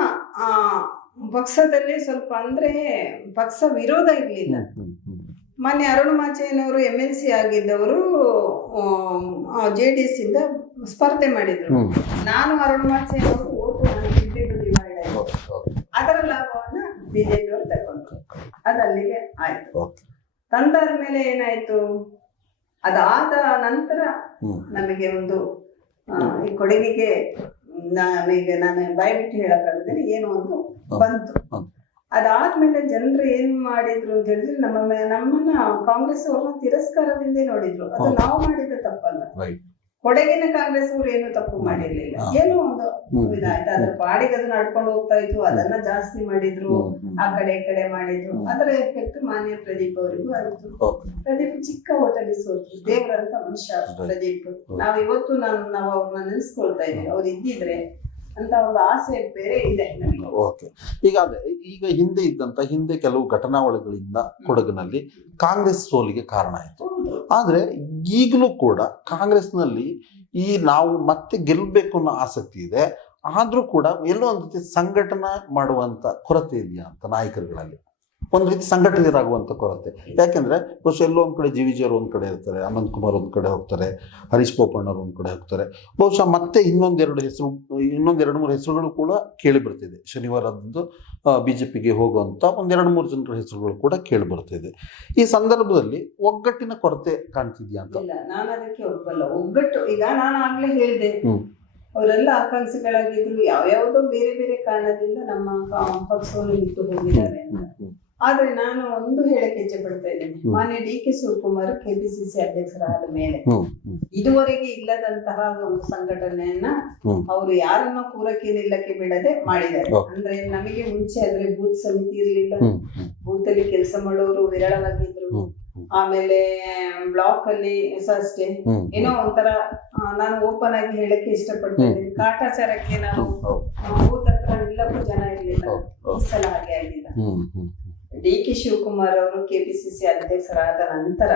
ಪಕ್ಷದಲ್ಲಿ ಸ್ವಲ್ಪ ಅಂದ್ರೆ ಪಕ್ಷ ವಿರೋಧ ಇರ್ಲಿಲ್ಲ. ಮಾನ್ಯ ಅರುಣಮಾಚಯ್ಯನವರು MLC ಆಗಿದ್ದವರು JDS ಇಂದ ಸ್ಪರ್ಧೆ ಮಾಡಿದ್ರು. ನಾನು ಅರುಣಮಾಚಯ್ಯನವರು ಓಟು ಡಿವೈಡ್ ಆಯ್ತು. ಅದರ ಲಾಭವನ್ನ ಬಿಜೆಪಿ ಅವರು ತಗೊಂಡ್ರು. ಅದಲ್ಲಿಗೆ ಆಯ್ತು. ತಂದಾದ್ಮೇಲೆ ಏನಾಯ್ತು? ಅದಾದ ನಂತರ ನಮಗೆ ಒಂದು ಈ ಕೊಡಗಿಗೆ ನಾನು ಬಾಯ್ಬಿಟ್ಟು ಹೇಳಕ್ಕಾಗದಲ್ಲಿ ಏನೋ ಒಂದು ಬಂತು. ಅದಾದ್ಮೇಲೆ ಜನರು ಏನ್ ಮಾಡಿದ್ರು ಅಂತ ಹೇಳಿದ್ರೆ ನಮ್ಮನ್ನ ಕಾಂಗ್ರೆಸ್ ಅವ್ರನ್ನ ತಿರಸ್ಕಾರದಿಂದ ನೋಡಿದ್ರು. ಅದು ನಾವು ಮಾಡಿದ ತಪ್ಪಲ್ಲ. ಕೊಡಗಿನ ಕಾಂಗ್ರೆಸ್ ಅವರು ಏನು ತಪ್ಪು ಮಾಡಿರ್ಲಿಲ್ಲ. ಏನೋ ಒಂದು ಇದಾಯ್ತು, ಅದ್ರ ಪಾಡಿಗೆ ಅದನ್ನ ನಡ್ಕೊಂಡು ಹೋಗ್ತಾ ಇತ್ತು. ಅದನ್ನ ಜಾಸ್ತಿ ಮಾಡಿದ್ರು, ಆ ಕಡೆ ಈ ಕಡೆ ಮಾಡಿದ್ರು. ಅದರ ಎಫೆಕ್ಟ್ ಮಾನ್ಯ ಪ್ರದೀಪ್ ಅವರಿಗೂ ಆಯ್ತು. ಪ್ರದೀಪ್ ಚಿಕ್ಕ ಹೋಟೆಲ್ ಸೋತು, ದೇವರಂತ ಮನುಷ್ಯ ಪ್ರದೀಪ್. ನಾವು ಇವತ್ತು ನಾವು ಅವ್ರನ್ನ ನೆನೆಸ್ಕೊಳ್ತಾ ಇದೀವಿ. ಅವ್ರು ಇದ್ದಿದ್ರೆ ಅಂತ ಒಂದು ಆಸೆ ಬೇರೆ ಇದೆ ನಮಗೆ. ಓಕೆ. ಈಗ ಹಿಂದೆ ಕೆಲವು ಘಟನಾವಳಿಗಳಿಂದ ಕೊಡಗಿನಲ್ಲಿ ಕಾಂಗ್ರೆಸ್ ಸೋಲಿಗೆ ಕಾರಣ ಆಯಿತು. ಆದ್ರೆ ಈಗಲೂ ಕೂಡ ಕಾಂಗ್ರೆಸ್ನಲ್ಲಿ ನಾವು ಮತ್ತೆ ಗೆಲ್ಲಬೇಕು ಅನ್ನೋ ಆಸಕ್ತಿ ಇದೆ. ಆದ್ರೂ ಕೂಡ ಎಲ್ಲೋ ಒಂದು ರೀತಿ ಸಂಘಟನೆ ಮಾಡುವಂತ ಕೊರತೆ ಇದೆಯಾ ಅಂತ ನಾಯಕರುಗಳಲ್ಲಿ? ಒಂದು ರೀತಿ ಸಂಘಟನೆಯರಾಗುವಂತ ಕೊರತೆ. ಯಾಕೆಂದ್ರೆ ಬಹುಶಃ ಎಲ್ಲೋ ಒಂದ್ ಕಡೆ GVG ಅವರು ಒಂದ್ ಕಡೆ ಇರ್ತಾರೆ, ಅನಂತ್ ಕುಮಾರ್ ಒಂದ್ ಕಡೆ ಹೋಗ್ತಾರೆ, ಹರೀಶ್ ಬೋಪಣ್ಣವ್ರು ಒಂದ್ ಕಡೆ ಹೋಗ್ತಾರೆ. ಬಹುಶಃ ಮತ್ತೆ ಇನ್ನೊಂದೆರಡು 2-3 ಹೆಸರುಗಳು ಕೂಡ ಕೇಳಿ ಬರ್ತಿದೆ. ಶನಿವಾರದ್ದು ಬಿಜೆಪಿಗೆ ಹೋಗುವಂತ 1-2-3 ಜನರ ಹೆಸರುಗಳು ಕೂಡ ಕೇಳಿ ಬರ್ತಿದೆ. ಈ ಸಂದರ್ಭದಲ್ಲಿ ಒಗ್ಗಟ್ಟಿನ ಕೊರತೆ ಕಾಣ್ತಿದ್ಯಾ ಅಂತ? ಇಲ್ಲ, ನಾನು ಅದಕ್ಕೆ ಒಪ್ಪಲ್ಲ. ಒಗ್ಗಟ್ಟು ಈಗ ನಾನು ಆಗ್ಲೇ ಹೇಳಿದೆ, ಅವರೆಲ್ಲ ಆಕಾಂಕ್ಷಿಗಳಾಗಿದ್ರು. ಯಾವ್ಯಾವುದೋ ಬೇರೆ ಬೇರೆ ಕಾರಣದಿಂದ ನಮ್ಮ ಪಕ್ಷವನ್ನು ಬಿಟ್ಟು ಹೋಗಿದ್ದಾರೆ ಅಂತ. ಆದ್ರೆ ನಾನು ಒಂದು ಹೇಳಕ್ಕೆ ಇಚ್ಛೆ ಪಡ್ತಾ ಇದ್ದೇನೆ. ಮಾನ್ಯ DK ಶಿವಕುಮಾರ್ KPCC ಅಧ್ಯಕ್ಷರಾದ ಮೇಲೆ ಇದುವರೆಗೆ ಇಲ್ಲದಂತಹ ಒಂದು ಸಂಘಟನೆಯನ್ನ ಅವರು ಯಾರನ್ನ ಪೂರೈಕೆ ನಿಲ್ಲಕ್ಕೆ ಬಿಡದೆ ಮಾಡಿದ್ದಾರೆ. ಅಂದ್ರೆ ನಮಗೆ ಮುಂಚೆ ಆದ್ರೆ ಬೂತ್ ಸಮಿತಿ ಇರ್ಲಿಲ್ಲ, ಬೂತ್ ಅಲ್ಲಿ ಕೆಲಸ ಮಾಡೋರು ವಿರಳವಾಗಿದ್ರು. ಆಮೇಲೆ ಬ್ಲಾಕ್ ಅಲ್ಲಿ ಅಷ್ಟೇ ಏನೋ ಒಂಥರ, ನಾನು ಓಪನ್ ಆಗಿ ಹೇಳಕ್ಕೆ ಇಷ್ಟಪಡ್ತಾ ಇದ್ದೀನಿ, ಕಾಟಾಚಾರಕ್ಕೆ ನಾವು ಬೂತ್ ಹತ್ರ ನಿಲ್ಲಕ್ಕೂ ಜನ ಇರ್ಲಿಲ್ಲ. ಈ ಸಲ ಹಾಗೆ ಆಗಿಲ್ಲ. DK ಶಿವಕುಮಾರ್ ಅವರು KPCC ಅಧ್ಯಕ್ಷರಾದ ನಂತರ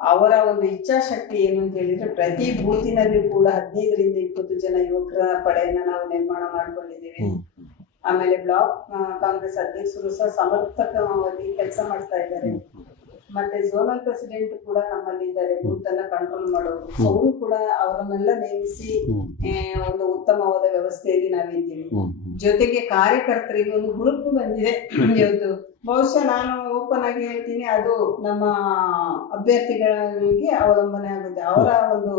ಅವರ ಒಂದು ಇಚ್ಛಾಶಕ್ತಿ ಏನು ಅಂತ ಹೇಳಿದ್ರೆ, ಪ್ರತಿ ಬೂತಿನಲ್ಲಿ ಕೂಡ 15-20 ಜನ ಯುವಕರ ಪಡೆಯನ್ನ ನಾವು ನಿರ್ಮಾಣ ಮಾಡ್ಕೊಂಡಿದ್ದೀವಿ. ಆಮೇಲೆ ಬ್ಲಾಕ್ ಕಾಂಗ್ರೆಸ್ ಅಧ್ಯಕ್ಷರು ಸಹ ಸಮರ್ಥಕವಾಗಿ ಕೆಲಸ ಮಾಡ್ತಾ ಇದ್ದಾರೆ. ಮತ್ತೆ ಝೋನಲ್ ಪ್ರೆಸಿಡೆಂಟ್ ಕೂಡ ನಮ್ಮಲ್ಲಿ ಇದ್ದಾರೆ, ಬೂತ್ ಅನ್ನ ಕಂಟ್ರೋಲ್ ಮಾಡೋರು. ಅವರು ಕೂಡ ಅವರನ್ನೆಲ್ಲ ನೇಮಿಸಿ ಒಂದು ಉತ್ತಮವಾದ ವ್ಯವಸ್ಥೆಯಲ್ಲಿ ನಾವಿದ್ದೀವಿ. ಜೊತೆಗೆ ಕಾರ್ಯಕರ್ತರಿಗೆ ಒಂದು ಹುರುಪು ಬಂದಿದೆ ಇವತ್ತು. ಬಹುಶಃ ನಾನು ಓಪನ್ ಆಗಿ ಹೇಳ್ತೀನಿ, ಅದು ನಮ್ಮ ಅಭ್ಯರ್ಥಿಗಳಿಗೆ ಅವಲಂಬನೆ ಆಗುತ್ತೆ. ಅವರ ಒಂದು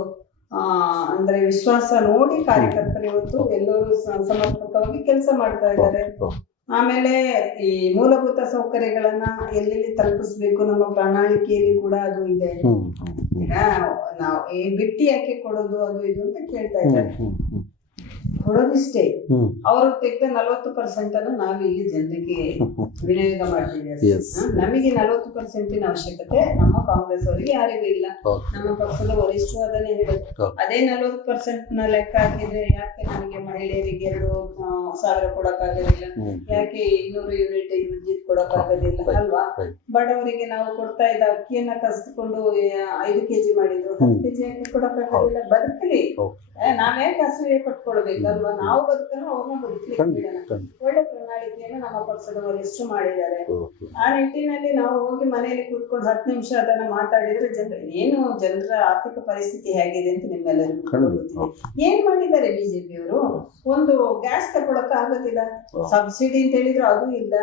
ಅಂದ್ರೆ ವಿಶ್ವಾಸ ನೋಡಿ ಕಾರ್ಯಕರ್ತರು ಇವತ್ತು ಎಲ್ಲರೂ ಸಮರ್ಪಕವಾಗಿ ಕೆಲಸ ಮಾಡ್ತಾ ಇದ್ದಾರೆ. ಆಮೇಲೆ ಈ ಮೂಲಭೂತ ಸೌಕರ್ಯಗಳನ್ನ ಎಲ್ಲೆಲ್ಲಿ ತಲುಪಿಸ್ಬೇಕು ನಮ್ಮ ಪ್ರಣಾಳಿಕೆಯಲ್ಲಿ ಕೂಡ ಅದು ಇದೆ. ಈಗ ನಾವು ಈ ಬಿಟ್ಟಿ ಯಾಕೆ ಕೊಡೋದು ಅದು ಇದು ಅಂತ ಕೇಳ್ತಾ ಇದ್ದಾರೆ. ಕೊಡೋದಿಷ್ಟೇ, ಅವರು ತೆಗೆದ 40% ಅನ್ನು ನಾವು ಇಲ್ಲಿ ಜನರಿಗೆ ವಿನಿಯೋಗ ಮಾಡ್ತೀವಿ. ನಮಗೆ 40% ಅವಶ್ಯಕತೆ ನಮ್ಮ ಕಾಂಗ್ರೆಸ್ ಅವರಿಗೆ ಯಾರಿಗೂ ಇಲ್ಲ. ನಮ್ಮ ಪಕ್ಷದ ವರಿಷ್ಠರು ಅದನ್ನೇ ಹೇಳುದು. ಅದೇ 40% ಲೆಕ್ಕ ಹಾಕಿದ್ರೆ ಯಾಕೆ ನಮಗೆ ಮಹಿಳೆಯರಿಗೆ 2,000 ಕೊಡಕ್ಕಾಗೋದಿಲ್ಲ, ಯಾಕೆ 200 ಯೂನಿಟ್ ವಿದ್ಯುತ್ ಕೊಡಕ್ಕಾಗೋದಿಲ್ಲ ಅಲ್ವಾ? ಬಡವರಿಗೆ ನಾವು ಕೊಡ್ತಾ ಇದ್ದ ಅಕ್ಕಿಯನ್ನ ಕಸ್ದುಕೊಂಡು 5 kg ಮಾಡಿದ್ರು, 10 kg ಯಾಕೆ ಕೊಡಕ್ಕಾಗೋದಿಲ್ಲ? ಬದುಕಲಿ, ನಾವ್ಯಾಕೆ ಅಸೂಯೆ ಪಟ್ಕೊಳ್ಬೇಕಲ್ವಾ? ನಾವು ಬದುಕನ್ನು ಅವ್ರನ್ನ ಬದುಕಲಿಕ್ಕೆ ಬಿಡೋಣ. ಒಳ್ಳೆ ಪ್ರಣಾಳಿಕೆಯನ್ನು ನಮ್ಮ ಪಕ್ಷದ ವರಿಷ್ಠರು ಮಾಡಿದ್ದಾರೆ. ಆ ನಿಟ್ಟಿನಲ್ಲಿ ನಾವು ಹೋಗಿ ಮನೆಯಲ್ಲಿ ಕೂತ್ಕೊಂಡು 10 ನಿಮಿಷ ಅದನ್ನ ಮಾತಾಡಿದ್ರೆ ಜನರ ಆರ್ಥಿಕ ಪರಿಸ್ಥಿತಿ ಹೇಗಿದೆ ಅಂತ ನಿಮ್ಮೆಲ್ಲರಿಗೂ ಗೊತ್ತಿದೆ. ಏನ್ ಮಾಡಿದ್ದಾರೆ ಬಿಜೆಪಿಯವರು? ಒಂದು ಗ್ಯಾಸ್ ತಗೊಳಕ್ ಆಗೋದಿಲ್ಲ, ಸಬ್ಸಿಡಿ ಅಂತ ಹೇಳಿದ್ರು ಅದು ಇಲ್ಲ,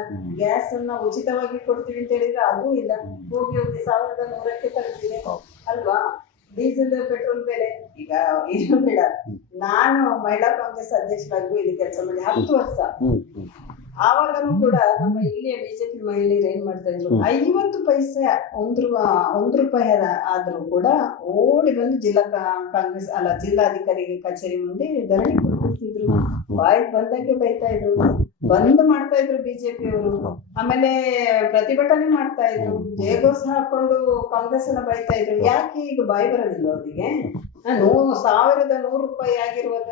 ಗ್ಯಾಸ್ ಅನ್ನ ಉಚಿತವಾಗಿ ಕೊಡ್ತೀವಿ ಅಂತ ಹೇಳಿದ್ರೆ ಅದು ಇಲ್ಲ, ಹೋಗಿ 1,100ಕ್ಕೆ ತಲುಪಿದೆ ಅಲ್ವಾ? ಡೀಸೆಲ್ ಪೆಟ್ರೋಲ್ ಬೆಲೆ ಈಗ ಇದು ಬೇಡ. ನಾನು ಮಹಿಳಾ ಕಾಂಗ್ರೆಸ್ ಅಧ್ಯಕ್ಷರಾಗಿ ಇಲ್ಲಿ ಕೆಲಸ ಮಾಡಿ 10 ವರ್ಷ. ಆವಾಗನೂ ಕೂಡ ನಮ್ಮ ಇಲ್ಲಿಯ ಬಿಜೆಪಿ ಮಹಿಳೆಯರು ಏನ್ ಮಾಡ್ತಾ ಇದ್ರು, 50 ಪೈಸೆ 1 ರೂಪಾಯಿ ಆದ್ರೂ ಕೂಡ ಓಡಿ ಬಂದು ಜಿಲ್ಲಾಧಿಕಾರಿಗೆ ಕಚೇರಿ ಮುಂದೆ ಧರಣಿ ಕೊಡ್ತಿದ್ರು. ಬಾಯಿಗೆ ಬಂದಂಗೆ ಬೈತಾ ಇದ್ರು, ಬಂದ್ ಮಾಡ್ತಾ ಇದ್ರು ಬಿಜೆಪಿಯವರು. ಆಮೇಲೆ ಪ್ರತಿಭಟನೆ ಮಾಡ್ತಾ ಇದ್ರು, ಜಯಘೋಷ ಹಾಕೊಂಡು ಕಾಂಗ್ರೆಸ್ ಅನ್ನ ಬೈತಾ ಇದ್ರು. ಯಾಕೆ ಈಗ ಬಾಯಿ ಬರೋದಿಲ್ಲ ಅವರಿಗೆ? 1,100 ರೂಪಾಯಿ ಆಗಿರುವಾಗ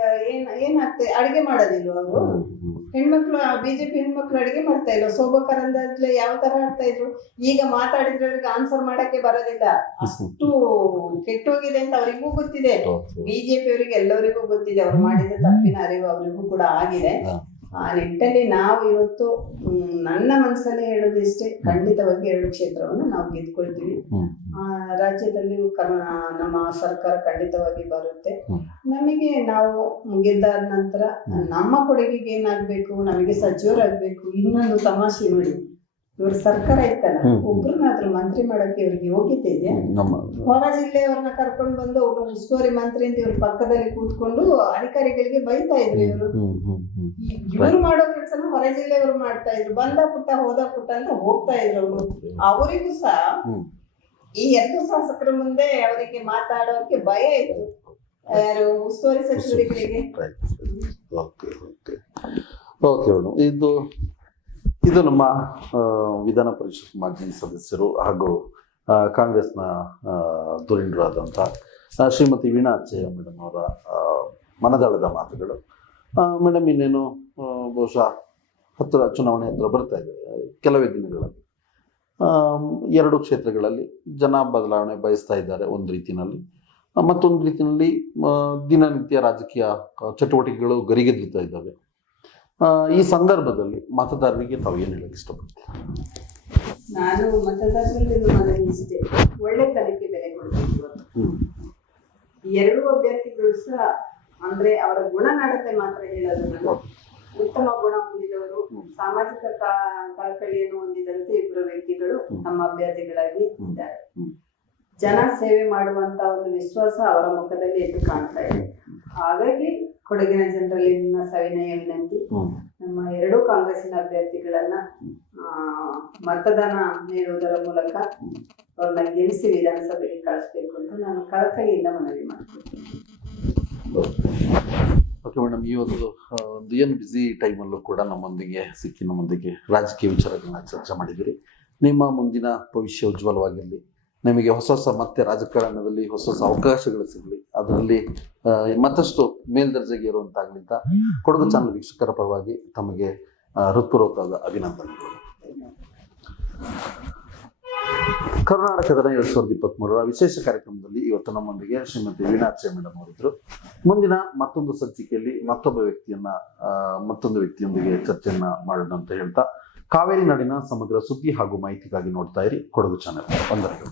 ಏನಾಗ್ತದೆ? ಅಡಿಗೆ ಮಾಡೋದಿಲ್ವ ಅವರು? ಹೆಣ್ಮಕ್ಳು ಬಿಜೆಪಿ ಹೆಣ್ಮಕ್ಳು ಅಡಿಗೆ ಮಾಡ್ತಾ ಇಲ್ಲ. ಶೋಭಾ ಕರಂದ್ಲಾಜೆ ಯಾವ ತರ ಆಡ್ತಾ ಇದ್ರು, ಈಗ ಮಾತಾಡಿದ್ರೆ ಅವ್ರಿಗೆ ಆನ್ಸರ್ ಮಾಡಕ್ಕೆ ಬರೋದಿಲ್ಲ, ಅಷ್ಟು ಕೆಟ್ಟೋಗಿದೆ ಅಂತ ಅವರಿಗೂ ಗೊತ್ತಿದೆ. ಬಿಜೆಪಿ ಅವರಿಗೆ ಎಲ್ಲರಿಗೂ ಗೊತ್ತಿದೆ, ಅವ್ರು ಮಾಡಿದ ತಪ್ಪಿನ ಅರಿವು ಅವರಿಗೂ ಕೂಡ ಆಗಿದೆ. ಆ ನಿಟ್ಟಲ್ಲಿ ನಾವು ಇವತ್ತು ನನ್ನ ಮನಸ್ಸಲ್ಲಿ ಹೇಳೋದಿಷ್ಟೇ, ಖಂಡಿತವಾಗಿ 2 ಕ್ಷೇತ್ರವನ್ನು ನಾವು ಗೆದ್ಕೊಳ್ತೀವಿ. ರಾಜ್ಯದಲ್ಲಿ ನಮ್ಮ ಸರ್ಕಾರ ಖಂಡಿತವಾಗಿ ಬರುತ್ತೆ. ನಮಗೆ ನಾವು ಗೆದ್ದಾದ ನಂತರ ನಮ್ಮ ಕೊಡುಗೆಗೆ ಏನಾಗ್ಬೇಕು, ನಮಗೆ ಸಚಿವರಾಗ್ಬೇಕು. ಇನ್ನೊಂದು ತಮಾಷೆ ನೋಡಿ, ಇವ್ರ ಸರ್ಕಾರ ಇತ್ತಲ್ಲ, ಒಬ್ರನ್ನಾದ್ರೂ ಮಂತ್ರಿ ಮಾಡಕ್ಕೆ ಇವ್ರಿಗೆ ಯೋಗ್ಯತೆ ಇದೆಯಾ? ಹೊರ ಜಿಲ್ಲೆಯವ್ರನ್ನ ಕರ್ಕೊಂಡು ಬಂದು ಒಬ್ಬ ಉಸ್ತುವಾರಿ ಮಂತ್ರಿ ಅಂತ ಇವ್ರ ಪಕ್ಕದಲ್ಲಿ ಕೂತ್ಕೊಂಡು ಅಧಿಕಾರಿಗಳಿಗೆ ಬೈತಾ ಇದ್ರು. ಇವ್ರು ಮಾಡೋ ಕೆಲಸನ ಹೊರ ಜಿಲ್ಲೆಯವರು ಮಾಡ್ತಾ ಇದ್ರು. ಬಂದ ಪುಟ್ಟ ಹೋದ ಪುಟ್ಟ ಅಂತ ಹೋಗ್ತಾ ಇದ್ರು ಅವರು. ಅವರಿಗೂ ಸಹ ಈ 2 ಶಾಸಕರ ಮುಂದೆ ಅವರಿಗೆ ಮಾತಾಡೋಕೆ ಭಯ ಇತ್ತು, ಯಾರು ಉಸ್ತುವಾರಿ ಸಚಿವರುಗಳಿಗೆ. ಇದು ನಮ್ಮ ವಿಧಾನ ಪರಿಷತ್ ಮಾಜಿ ಸದಸ್ಯರು ಹಾಗೂ ಕಾಂಗ್ರೆಸ್ನ ಧುರೀಣರಾದಂಥ ಶ್ರೀಮತಿ ವೀಣಾ ಅಚ್ಚಯ್ಯ ಮೇಡಮ್ ಅವರ ಮನದಾಳದ ಮಾತುಗಳು. ಮೇಡಮ್, ಇನ್ನೇನು ಬಹುಶಃ ಚುನಾವಣೆ ಹತ್ರ ಬರ್ತಾ ಇದೆ, ಕೆಲವೇ ದಿನಗಳಲ್ಲಿ 2 ಕ್ಷೇತ್ರಗಳಲ್ಲಿ ಜನ ಬದಲಾವಣೆ ಬಯಸ್ತಾ ಇದ್ದಾರೆ. ಒಂದು ರೀತಿಯಲ್ಲಿ, ಮತ್ತೊಂದು ರೀತಿಯಲ್ಲಿ ದಿನನಿತ್ಯ ರಾಜಕೀಯ ಚಟುವಟಿಕೆಗಳು ಗರಿಗೆದ್ದುತ್ತಾ ಇದ್ದಾವೆ. ಈ ಸಂದರ್ಭದಲ್ಲಿ ಮತದಾರರಿಗೆ ತಾವು ಏನು ಹೇಳಕ್ಕೆ ಇಷ್ಟಪಡ್ತೀವಿ? ನಾನು ಮತದಾರರಲ್ಲಿ ಮನವಿ ಇಷ್ಟೇ, ಒಳ್ಳೆತನಕ್ಕೆ ಬೆಲೆ ಕೊಡಬೇಕು. 2 ಅಭ್ಯರ್ಥಿಗಳು ಸಹ ಅಂದ್ರೆ ಅವರ ಗುಣನಡತೆ ಮಾತ್ರ ಹೇಳೋದು. ಉತ್ತಮ ಗುಣ ಹೊಂದಿದವರು, ಸಾಮಾಜಿಕ ಕಳಕಳಿಯನ್ನು ಹೊಂದಿದಂತೆ 2 ವ್ಯಕ್ತಿಗಳು ನಮ್ಮ ಅಭ್ಯರ್ಥಿಗಳಾಗಿ ಇದ್ದಾರೆ. ಜನ ಸೇವೆ ಮಾಡುವಂತ ಒಂದು ವಿಶ್ವಾಸ ಅವರ ಮುಖದಲ್ಲಿ ಎದ್ದು ಕಾಣ್ತಾ ಇದೆ. ಹಾಗಾಗಿ ಕೊಡಗಿನ ಜನರಲ್ಲಿ ನನ್ನ ಸವಿನಯ ವಿನಂತಿ, ನಮ್ಮ 2 ಕಾಂಗ್ರೆಸ್ಸಿನ ಅಭ್ಯರ್ಥಿಗಳನ್ನ ಮತದಾನ ನೀಡುವುದರ ಮೂಲಕ ಅವ್ರನ್ನ ಗೆಲ್ಲಿಸಿ ವಿಧಾನಸಭೆಗೆ ಕಳಿಸ್ಬೇಕು ಅಂತ ನಾನು ಕಳಕಳಿಯಿಂದ ಮನವಿ ಮಾಡ್ತೀನಿ. ಓಕೆ ಮೇಡಮ್, ಈ ಒಂದು ಏನು ಬ್ಯುಸಿ ಟೈಮಲ್ಲೂ ಕೂಡ ನಮ್ಮೊಂದಿಗೆ ಸಿಕ್ಕಿ ನಮ್ಮೊಂದಿಗೆ ರಾಜಕೀಯ ವಿಚಾರಗಳನ್ನ ಚರ್ಚೆ ಮಾಡಿದ್ದೀರಿ. ನಿಮ್ಮ ಮುಂದಿನ ಭವಿಷ್ಯ ಉಜ್ವಲವಾಗಿರಲಿ, ನಿಮಗೆ ಹೊಸ ಮತ್ತೆ ರಾಜಕಾರಣದಲ್ಲಿ ಹೊಸ ಅವಕಾಶಗಳು ಸಿಗಲಿ, ಅದರಲ್ಲಿ ಮತ್ತಷ್ಟು ಮೇಲ್ದರ್ಜೆಗೆ ಇರುವಂತಾಗಲಿ ಅಂತ ಕೊಡಗು ಚಾನಲ್ ವೀಕ್ಷಕರ ಪರವಾಗಿ ತಮಗೆ ಹೃತ್ಪೂರ್ವಕವಾದ ಅಭಿನಂದನೆಗಳು. ಕರ್ನಾಟಕದ 2023ರ ವಿಶೇಷ ಕಾರ್ಯಕ್ರಮದಲ್ಲಿ ಇವತ್ತು ನಮ್ಮೊಂದಿಗೆ ಶ್ರೀಮತಿ ವೀಣಾ ಅಚ್ಚಯ್ಯ ಮೇಡಮ್ ಅವರಿದ್ರು. ಮುಂದಿನ ಮತ್ತೊಂದು ಸಂಚಿಕೆಯಲ್ಲಿ ಮತ್ತೊಂದು ವ್ಯಕ್ತಿಯೊಂದಿಗೆ ಚರ್ಚೆಯನ್ನ ಮಾಡೋಣ ಅಂತ ಹೇಳ್ತಾ, ಕಾವೇರಿ ನಾಡಿನ ಸಮಗ್ರ ಸುದ್ದಿ ಹಾಗೂ ಮಾಹಿತಿಗಾಗಿ ನೋಡ್ತಾ ಇರಿ ಕೊಡಗು ಚಾನೆಲ್. ವಂದನೆಗಳು.